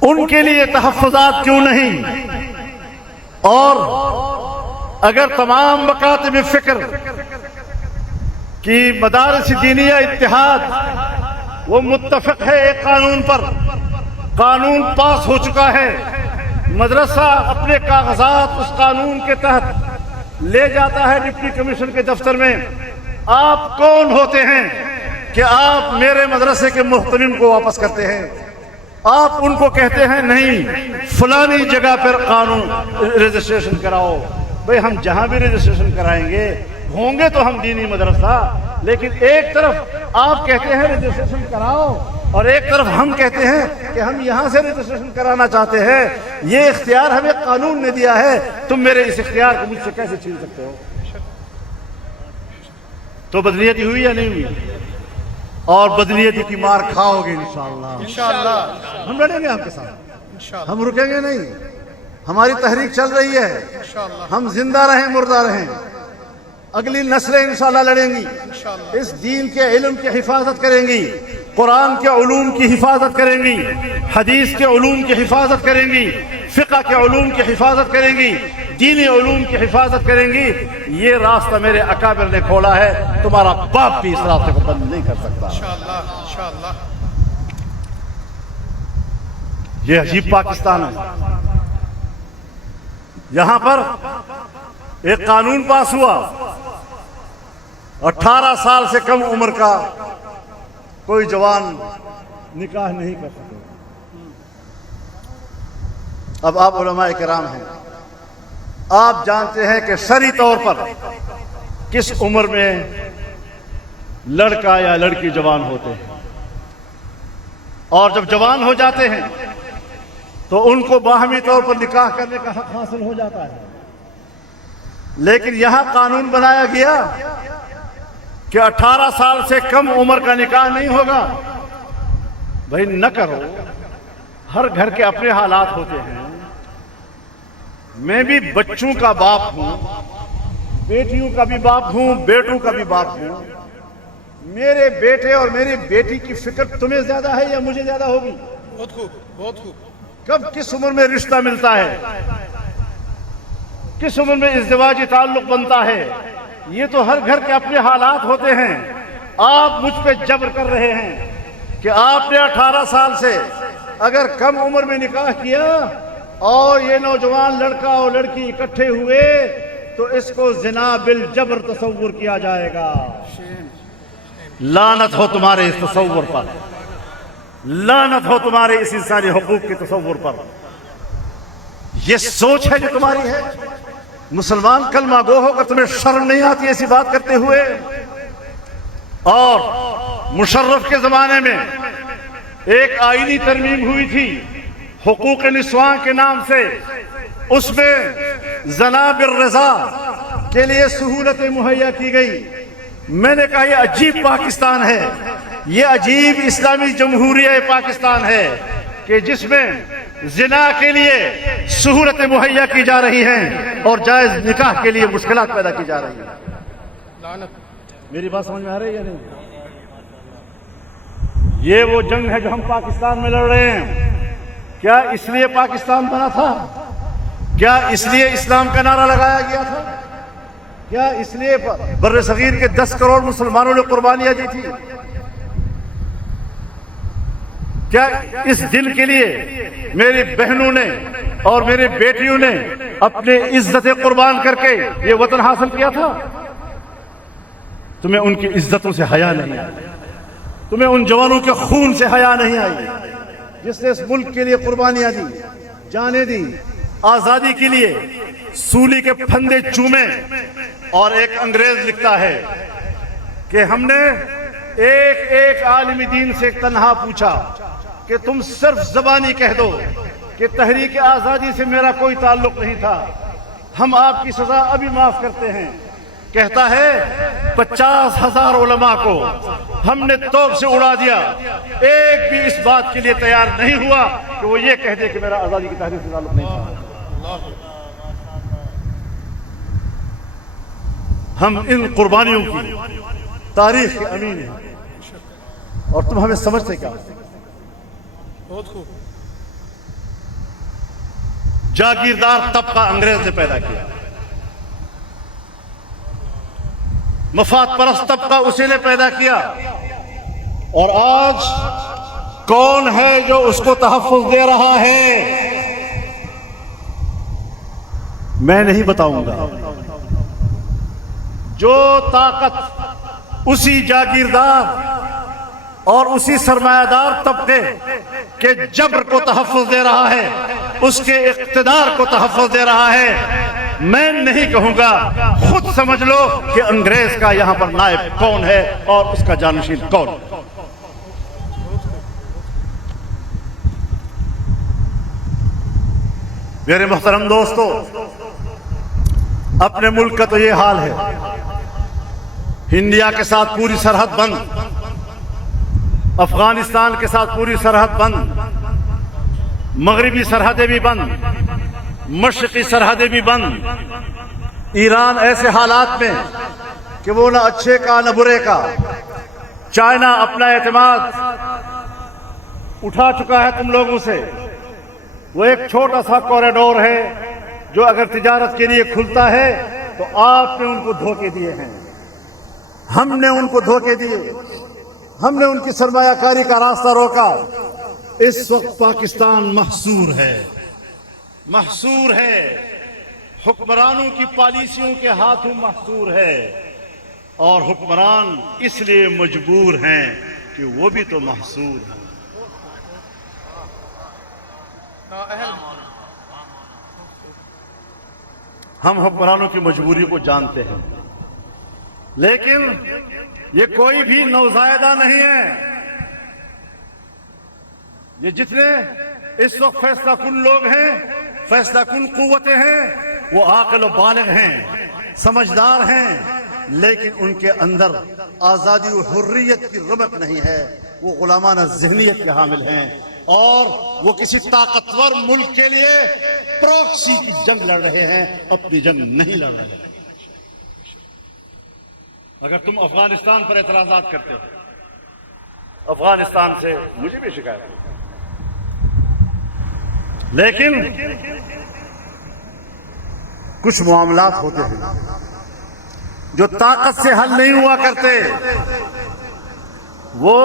ان کے لیے تحفظات کیوں نہیں؟ اور اگر تمام مکاتب فکر کی مدارس دینیہ اتحاد وہ متفق ہے ایک قانون پر، قانون پاس ہو چکا ہے، مدرسہ اپنے کاغذات اس قانون کے تحت لے جاتا ہے ڈپٹی کمشنر کے دفتر میں، آپ کون ہوتے ہیں کہ آپ میرے مدرسے کے محتمم کو واپس کرتے ہیں؟ آپ ان کو کہتے ہیں نہیں فلانی جگہ پر قانون رجسٹریشن کراؤ، بھئی ہم جہاں بھی رجسٹریشن کرائیں گے ہوں گے تو ہم دینی مدرسہ، لیکن ایک طرف آپ کہتے ہیں رجسٹریشن کراؤ اور ایک طرف ہم کہتے ہیں کہ ہم یہاں سے رجسٹریشن کرانا چاہتے ہیں، یہ اختیار ہمیں قانون نے دیا ہے، تم میرے اس اختیار کو مجھ سے کیسے چھین سکتے ہو؟ تو بدنیتی ہوئی یا نہیں ہوئی؟ اور بدنیتی کی مار کھاؤ گے انشاءاللہ۔ ہم لڑیں گے آپ کے ساتھ، ہم رکیں گے نہیں، ہماری تحریک چل رہی ہے، ہم زندہ رہیں مردہ رہیں، اگلی نسلیں انشاءاللہ لڑیں گی، اس دین کے علم کی حفاظت کریں گی، قرآن کے علوم کی حفاظت کریں گی، حدیث کے علوم کی حفاظت کریں گی، فقہ کے علوم کی حفاظت کریں گی، دینی علوم کی حفاظت کریں گی۔ یہ راستہ میرے اکابر نے کھولا ہے، تمہارا باپ بھی اس راستے کو بند نہیں کر سکتا۔ انشاءاللہ۔ یہ عجیب پاکستان ہے، یہاں پر ایک قانون پاس ہوا، 18 سال سے کم عمر کا کوئی جوان نکاح نہیں کر سکے۔ اب آپ علماء کرام ہیں، آپ جانتے ہیں کہ شرعی طور پر کس عمر میں لڑکا یا لڑکی جوان ہوتے ہیں، اور جب جوان ہو جاتے ہیں تو ان کو باہمی طور پر نکاح کرنے کا حق حاصل ہو جاتا ہے۔ لیکن یہاں قانون بنایا گیا کہ 18 سال سے کم عمر کا نکاح نہیں ہوگا۔ بھائی نہ کرو، ہر گھر کے اپنے حالات ہوتے ہیں، میں بھی بچوں کا باپ ہوں، بیٹیوں کا بھی باپ ہوں، بیٹوں کا بھی باپ ہوں، میرے بیٹے اور میری بیٹی کی فکر تمہیں زیادہ ہے یا مجھے زیادہ ہوگی؟ بہت خوب، بہت خوب۔ کب کس عمر میں رشتہ ملتا ہے، کس عمر میں ازدواجی تعلق بنتا ہے، یہ تو ہر گھر کے اپنے حالات ہوتے ہیں۔ آپ مجھ پہ جبر کر رہے ہیں کہ آپ نے 18 سال سے اگر کم عمر میں نکاح کیا اور یہ نوجوان لڑکا اور لڑکی اکٹھے ہوئے تو اس کو زنا بالجبر تصور کیا جائے گا۔ لعنت ہو تمہارے اس تصور پر، لعنت ہو تمہارے اس انسانی حقوق کے تصور پر۔ یہ سوچ ہے جو تمہاری ہے؟ مسلمان کلمہ گو ہو کر تمہیں شرم نہیں آتی ایسی بات کرتے ہوئے؟ اور مشرف کے زمانے میں ایک آئینی ترمیم ہوئی تھی حقوق نسواں کے نام سے، اس میں زنا بالرضا کے لیے سہولتیں مہیا کی گئی۔ میں نے کہا یہ عجیب پاکستان ہے، یہ عجیب اسلامی جمہوریہ پاکستان ہے کہ جس میں زنا کے لیے سہولتیں مہیا کی جا رہی ہیں اور جائز نکاح کے لیے مشکلات پیدا کی جا رہی ہیں۔ میری بات سمجھ میں آ رہی ہے یا نہیں؟ یہ وہ جنگ ہے جو ہم پاکستان میں لڑ رہے ہیں۔ کیا اس لیے پاکستان بنا تھا؟ کیا اس لیے اسلام کا نعرہ لگایا گیا تھا؟ کیا اس لیے بر صغیر کے 10 کروڑ مسلمانوں نے قربانیاں دی تھی؟ کیا اس دن کے لیے میری بہنوں نے اور میری بیٹیوں نے اپنے عزت قربان کر کے یہ وطن حاصل کیا تھا؟ تمہیں ان کی عزتوں سے حیا نہیں آئی، تمہیں ان جوانوں کے خون سے حیا نہیں آئی جس نے اس ملک کے لیے قربانیاں دی، جانیں دی، آزادی کے لیے سولی کے پھندے چومے۔ اور ایک انگریز لکھتا ہے کہ ہم نے ایک عالم دین سے تنہا پوچھا کہ تم صرف زبانی کہہ دو کہ تحریک آزادی سے میرا کوئی تعلق نہیں تھا، ہم آپ کی سزا ابھی معاف کرتے ہیں۔ کہتا ہے 50,000 علماء کو ہم نے توپ سے اڑا دیا، ایک بھی اس بات کے لیے تیار نہیں ہوا کہ وہ یہ کہہ دے کہ میرا آزادی کی تحریک سے تعلق نہیں تھا۔ ہم ان قربانیوں کی تاریخ کے امین ہیں، اور تم ہمیں سمجھتے کیا؟ بہت خوب۔ جاگیردار طبقہ انگریز نے پیدا کیا، مفاد پرست طبقہ اسی نے پیدا کیا، اور آج کون ہے جو اس کو تحفظ دے رہا ہے؟ میں نہیں بتاؤں گا۔ جو طاقت اسی جاگیردار اور اسی سرمایہ دار طبقے کے جبر کو تحفظ دے رہا ہے، اس کے اقتدار کو تحفظ دے رہا ہے. میں نہیں کہوں گا، خود سمجھ لو کہ انگریز کا یہاں پر نائب کون ہے اور اس کا جانشین کون. میرے محترم دوستو، اپنے ملک کا تو یہ حال ہے، انڈیا کے ساتھ پوری سرحد بند، افغانستان کے ساتھ پوری سرحد بند، مغربی سرحدیں بھی بند، مشرقی سرحدیں بھی بند. ایران ایسے حالات میں کہ وہ نہ اچھے کا نہ برے کا. چائنا اپنا اعتماد اٹھا چکا ہے تم لوگوں سے. وہ ایک چھوٹا سا کوریڈور ہے جو اگر تجارت کے لیے کھلتا ہے تو آپ نے ان کو دھوکے دیے ہیں، ہم نے ان کو دھوکے دیے، ہم نے ان کی سرمایہ کاری کا راستہ روکا. اس وقت پاکستان محصور ہے، محصور ہے، حکمرانوں کی پالیسیوں کے ہاتھوں محصور ہے. اور حکمران اس لیے مجبور ہیں کہ وہ بھی تو محصور ہیں. ہم حکمرانوں کی مجبوری کو جانتے ہیں، لیکن یہ کوئی بھی نوزائیدہ نہیں ہے. یہ جتنے اس وقت فیصلہ کن لوگ ہیں، فیصلہ کن قوتیں ہیں، وہ عاقل و بالغ ہیں، سمجھدار ہیں، لیکن ان کے اندر آزادی و حریت کی رمق نہیں ہے. وہ غلامانہ ذہنیت کے حامل ہیں اور وہ کسی طاقتور ملک کے لیے پروکسی کی جنگ لڑ رہے ہیں، اپنی جنگ نہیں لڑ رہے ہیں. اگر تم افغانستان پر اعتراضات کرتے ہو، افغانستان سے مجھے بھی شکایت ہے، لیکن کچھ معاملات ہوتے ہیں جو طاقت سے حل نہیں ہوا کرتے، وہ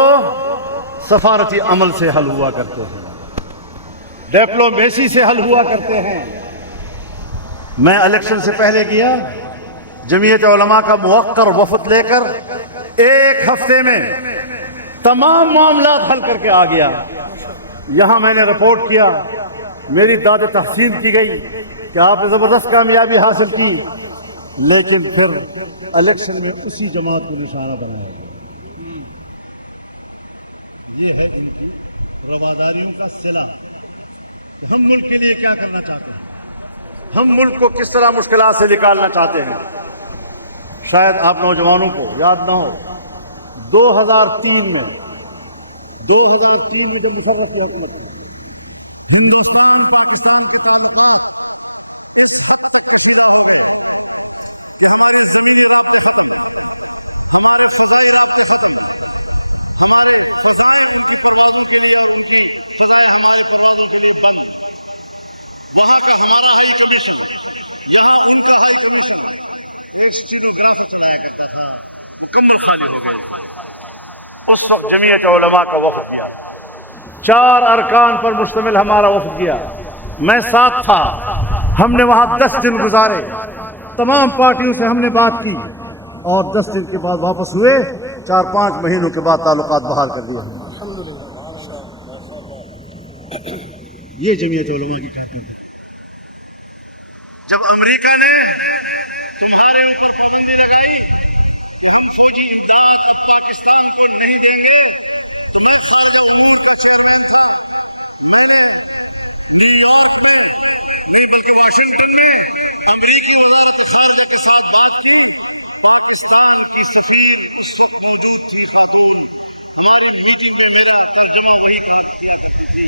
سفارتی عمل سے حل ہوا کرتے ہیں، ڈپلومیسی سے حل ہوا کرتے ہیں. میں الیکشن سے پہلے گیا، جمعیت علماء کا موقر وفد لے کر ایک ہفتے میں تمام معاملات حل کر کے آ گیا. یہاں میں نے رپورٹ کیا، میری داد تحسین کی گئی کہ آپ نے زبردست کامیابی حاصل کی، لیکن پھر الیکشن میں اسی جماعت کو نشانہ بنایا گیا. یہ ہے ان کی رواداریوں کا صلہ. ہم ملک کے لیے کیا کرنا چاہتے ہیں؟ ہم ملک کو کس طرح مشکلات سے نکالنا چاہتے ہیں؟ شاید آپ نوجوانوں کو یاد نہ ہو، 2003 میں جب مشرف کی حکومت تھا، ہندوستان پاکستان کے تعلقات اس حد تک مشکل ہو گیا کہ ہمارے زمینیں واپس ہو گیا، ہمارے فضائل واپس ہو گئے، ہمارے فضائل کی تقاضی کے لیے ان کی خدائے ہمارے فضائل کے لیے بند. وہاں کا ہمارا ہائی کمیشن، یہاں ان کا ہائی کمیشن، ایک اسٹینوگراف چلایا کرتا تھا، مکمل خالی ہو گیا. اس وقت جمعیت علماء کا وفد گیا، 4 ارکان پر مشتمل ہمارا وفد گیا، میں ساتھ تھا. ہم نے وہاں 10 دن گزارے، تمام پارٹیوں سے ہم نے بات کی اور 10 دن کے بعد واپس ہوئے. 4-5 مہینوں کے بعد تعلقات بحال کر دیے. یہ جمعیت علماء کی کہتے ہیں. جب امریکہ نے تمہارے اوپر پابندی لگائی، ہم فوجی امداد پاکستان کو نہیں دیں گے، میں سارے امور کا چیئرمین تھا، میں نے نیو یارک میں نہیں بلکہ واشنگٹن میں امریکی وزارت خارجہ کے ساتھ بات کی. پاکستان کی سفیر اس وقت موجود تھی خاتون، ہماری میٹنگ میں میرا ترجمہ وہی کیا کرتی تھی.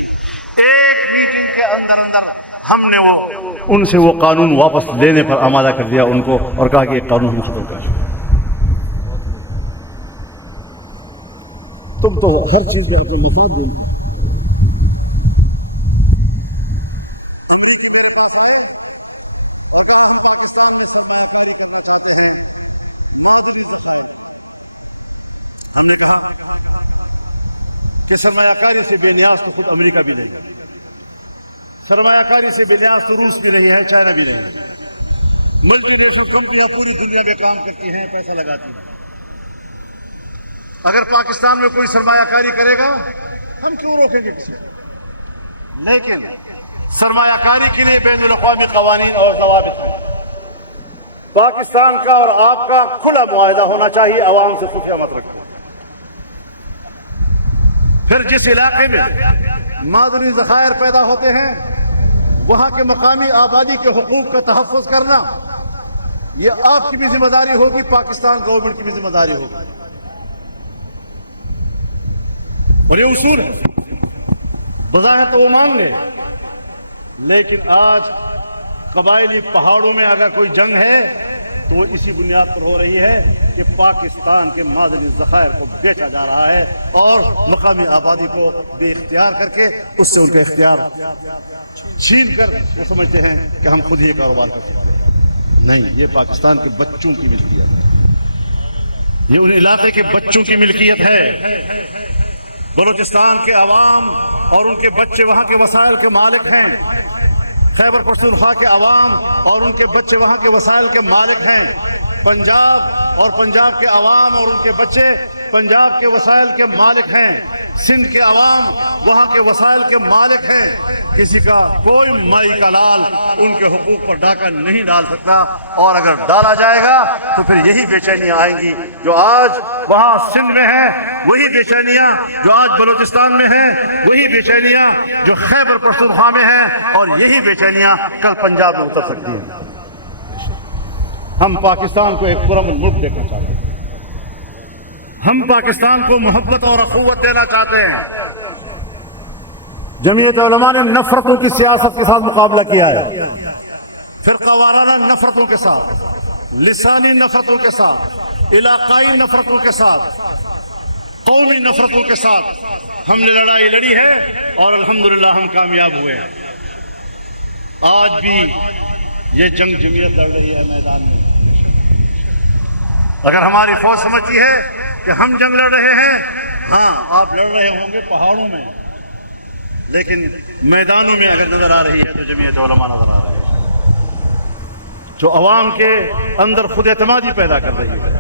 ایک میٹنگ کے اندر ہم نے ان سے وہ قانون واپس لینے پر آمادہ کر دیا ان کو، اور کہا کہ یہ قانون ہم ختم کر چکے. تم تو ہر چیز میں اپنا مفاد دیں گے. پاکستان میں سرمایہ کاری کرنا چاہتے ہیں، ہم نے کہا کہ سرمایہ کاری سے بے نیاز تو خود امریکہ بھی نہیں ہے، سرمایہ کاری سے بے نیاز تو روس بھی نہیں ہے، چائنا بھی نہیں ہے. ملٹی نیشنل کمپنیاں پوری دنیا میں کام کرتی ہیں، پیسہ لگاتی ہیں. اگر پاکستان میں کوئی سرمایہ کاری کرے گا، ہم کیوں روکیں گے کسی کو؟ لیکن سرمایہ کاری کے لیے بین الاقوامی قوانین اور ضوابط ہیں. پاکستان کا اور آپ کا کھلا معاہدہ ہونا چاہیے، عوام سے خفیہ مت رکھیں. پھر جس علاقے میں معدنی ذخائر پیدا ہوتے ہیں وہاں کے مقامی آبادی کے حقوق کا تحفظ کرنا یہ آپ کی بھی ذمہ داری ہوگی، پاکستان گورنمنٹ کی بھی ذمہ داری ہوگی. اور یہ اصول ہے، بظاہر تو وہ مان لے، لیکن آج قبائلی پہاڑوں میں اگر کوئی جنگ ہے تو وہ اسی بنیاد پر ہو رہی ہے کہ پاکستان کے معدنی ذخائر کو بیچا جا رہا ہے اور مقامی آبادی کو بے اختیار کر کے اس سے ان کا اختیار چھین کر وہ سمجھتے ہیں کہ ہم خود ہی کاروبار کر سکتے ہیں. نہیں، یہ پاکستان کے بچوں کی ملکیت ہے، یہ ان علاقے کے بچوں کی ملکیت ہے. بلوچستان کے عوام اور ان کے بچے وہاں کے وسائل کے مالک ہیں. خیبر پختونخوا کے عوام اور ان کے بچے وہاں کے وسائل کے مالک ہیں. پنجاب اور پنجاب کے عوام اور ان کے بچے پنجاب کے وسائل کے مالک ہیں. سندھ کے عوام وہاں کے وسائل کے مالک ہیں. کسی کا کوئی مائی کا لال ان کے حقوق پر ڈاکہ نہیں ڈال سکتا، اور اگر ڈالا جائے گا تو پھر یہی بے چینیاں آئیں گی جو آج وہاں سندھ میں ہیں، وہی بے چینیاں جو آج بلوچستان میں ہیں، وہی بے چینیاں جو خیبر پختونخوا میں ہیں، اور یہی بے چینیاں کل پنجاب میں اتر سکتی ہیں. ہم پاکستان کو ایک پرامن ملک دیکھنا چاہتے ہیں. ہم پاکستان کو محبت اور اخوت دینا چاہتے ہیں. جمعیت علماء نے نفرتوں کی سیاست کے ساتھ مقابلہ کیا ہے، فرقہ وارانہ نفرتوں کے ساتھ، لسانی نفرتوں کے ساتھ، علاقائی نفرتوں کے ساتھ، قومی نفرتوں کے ساتھ ہم نے لڑائی لڑی ہے اور الحمدللہ ہم کامیاب ہوئے ہیں. آج بھی یہ جنگ جمعیت لڑ رہی ہے میدان میں. اگر ہماری فوج سمجھتی ہے کہ ہم جنگ لڑ رہے ہیں، ہاں آپ لڑ رہے ہوں گے پہاڑوں میں، لیکن میدانوں میں اگر نظر آ رہی ہے تو جمعیت علماء نظر آ رہی ہے، جو عوام کے اندر خود اعتمادی پیدا کر رہی ہے.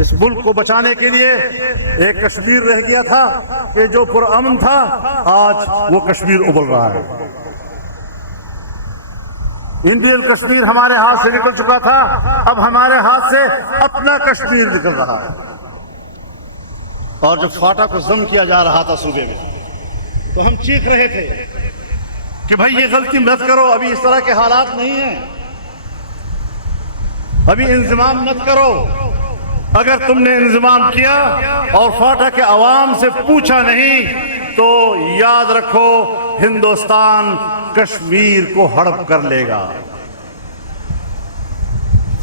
اس ملک کو بچانے کے لیے ایک کشمیر رہ گیا تھا کہ جو پرامن تھا، آج وہ کشمیر ابل رہا ہے. انڈین کشمیر ہمارے ہاتھ سے نکل چکا تھا، اب ہمارے ہاتھ سے اپنا کشمیر نکل رہا ہے. اور جب فاٹا کو ضم کیا جا رہا تھا صوبے میں تو ہم چیخ رہے تھے کہ بھائی یہ غلطی مت کرو، ابھی اس طرح کے حالات نہیں ہیں، ابھی انضمام مت کرو. اگر تم نے انضمام کیا اور فاٹا کے عوام سے پوچھا نہیں تو یاد رکھو ہندوستان کشمیر کو ہڑپ کر لے گا.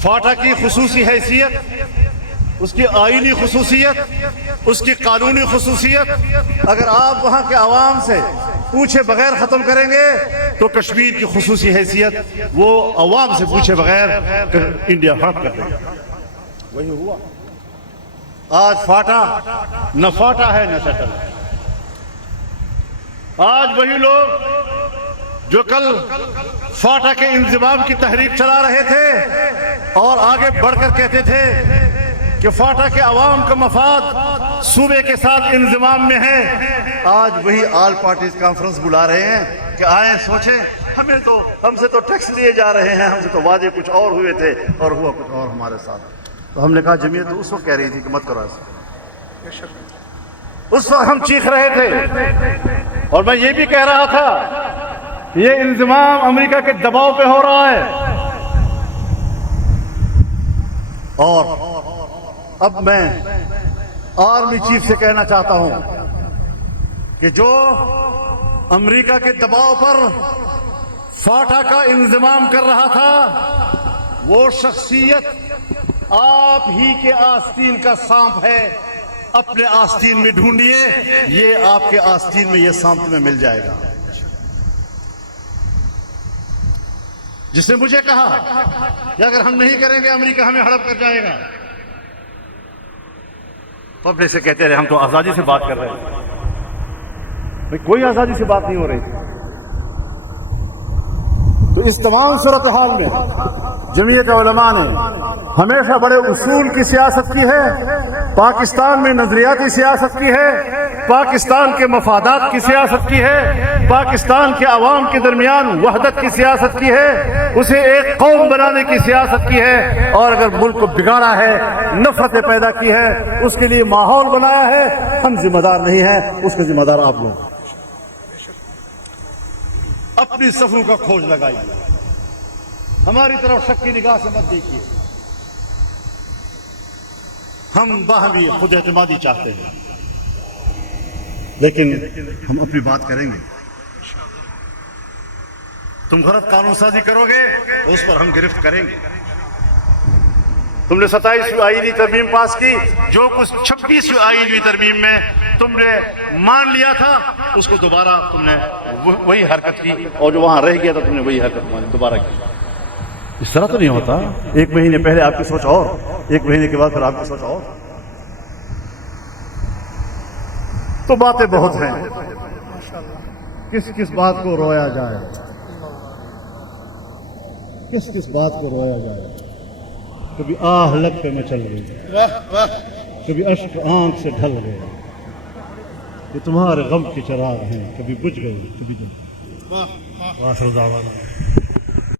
فاٹا کی خصوصی حیثیت، اس کی آئینی خصوصیت، اس کی قانونی خصوصیت اگر آپ وہاں کے عوام سے پوچھے بغیر ختم کریں گے تو کشمیر کی خصوصی حیثیت وہ عوام سے پوچھے بغیر انڈیا ہڑپ کر دے گا. وہی ہوا. آج فاٹا نہ فاٹا ہے نہ سیٹل. آج وہی لوگ جو کل فاٹا کے انضمام کی تحریک چلا رہے تھے اور آگے بڑھ کر کہتے تھے کہ فاٹا کے عوام کا مفاد صوبے کے ساتھ انضمام میں ہے، آج وہی آل پارٹیز کانفرنس بلا رہے ہیں کہ آئیں سوچیں، ہم سے تو ٹیکس لیے جا رہے ہیں، ہم سے تو وعدے کچھ اور ہوئے تھے اور ہوا کچھ اور ہمارے ساتھ. تو ہم نے کہا جمعیت تو اس وقت کہہ رہی تھی کہ مت کرو ایسا. اس وقت ہم چیخ رہے تھے اور میں یہ بھی کہہ رہا تھا یہ انضمام امریکہ کے دباؤ پہ ہو رہا ہے. اور اب میں آرمی چیف سے کہنا چاہتا ہوں کہ جو امریکہ کے دباؤ پر فاٹا کا انضمام کر رہا تھا وہ شخصیت آپ ہی کے آستین کا سانپ ہے. اپنے آستین میں ڈھونڈیے، یہ آپ کے آستین میں یہ سانپ میں مل جائے گا. جس نے مجھے کہا کہ اگر ہم نہیں کریں گے امریکہ ہمیں ہڑپ کر جائے گا، تو اپنے سے کہتے رہے ہم تو آزادی سے بات کر رہے ہیں. کوئی آزادی سے بات نہیں ہو رہی تھی. تو تو اس تمام صورتحال میں جمعیت علماء نے ہمیشہ بڑے اصول کی سیاست کی ہے، پاکستان میں نظریاتی سیاست کی ہے، پاکستان کے مفادات کی سیاست کی ہے، پاکستان کے عوام کے درمیان وحدت کی سیاست کی ہے، اسے ایک قوم بنانے کی سیاست کی ہے، اور اگر ملک کو بگاڑا ہے، نفرتیں پیدا کی ہے، اس کے لیے ماحول بنایا ہے، ہم ذمہ دار نہیں ہیں، اس کے ذمہ دار آپ لوگ۔ اپنی صفوں کا کھوج لگائیے، ہماری طرف شک کی نگاہ سے مت دیکھیے۔ ہم باہمی خود اعتمادی چاہتے ہیں، لیکن ہم اپنی بات کریں گے۔ تم غلط قانون سازی کرو گے تو اس پر ہم گرفت کریں گے۔ تم نے 27ویں آئینی ترمیم پاس کی، جو کچھ 26ویں آئینی ترمیم میں تم نے مان لیا تھا، اس کو دوبارہ تم نے وہی حرکت کی، اور جو وہاں رہ گیا تھا تم نے وہی حرکت دوبارہ کی۔ اس طرح تو نہیں ہوتا، ایک مہینے پہلے آپ کی سوچ اور، ایک مہینے کے بعد پھر آپ کی سوچ اور۔ تو باتیں بہت ہیں، کس کس بات کو رویا جائے، کس کس بات کو رویا جائے۔ کبھی آہ لب پہ میں چل گئی، کبھی اشک آنکھ سے ڈھل گئے، یہ تمہارے غم کے چراغ ہیں، کبھی بجھ گئے کبھی جل گئے۔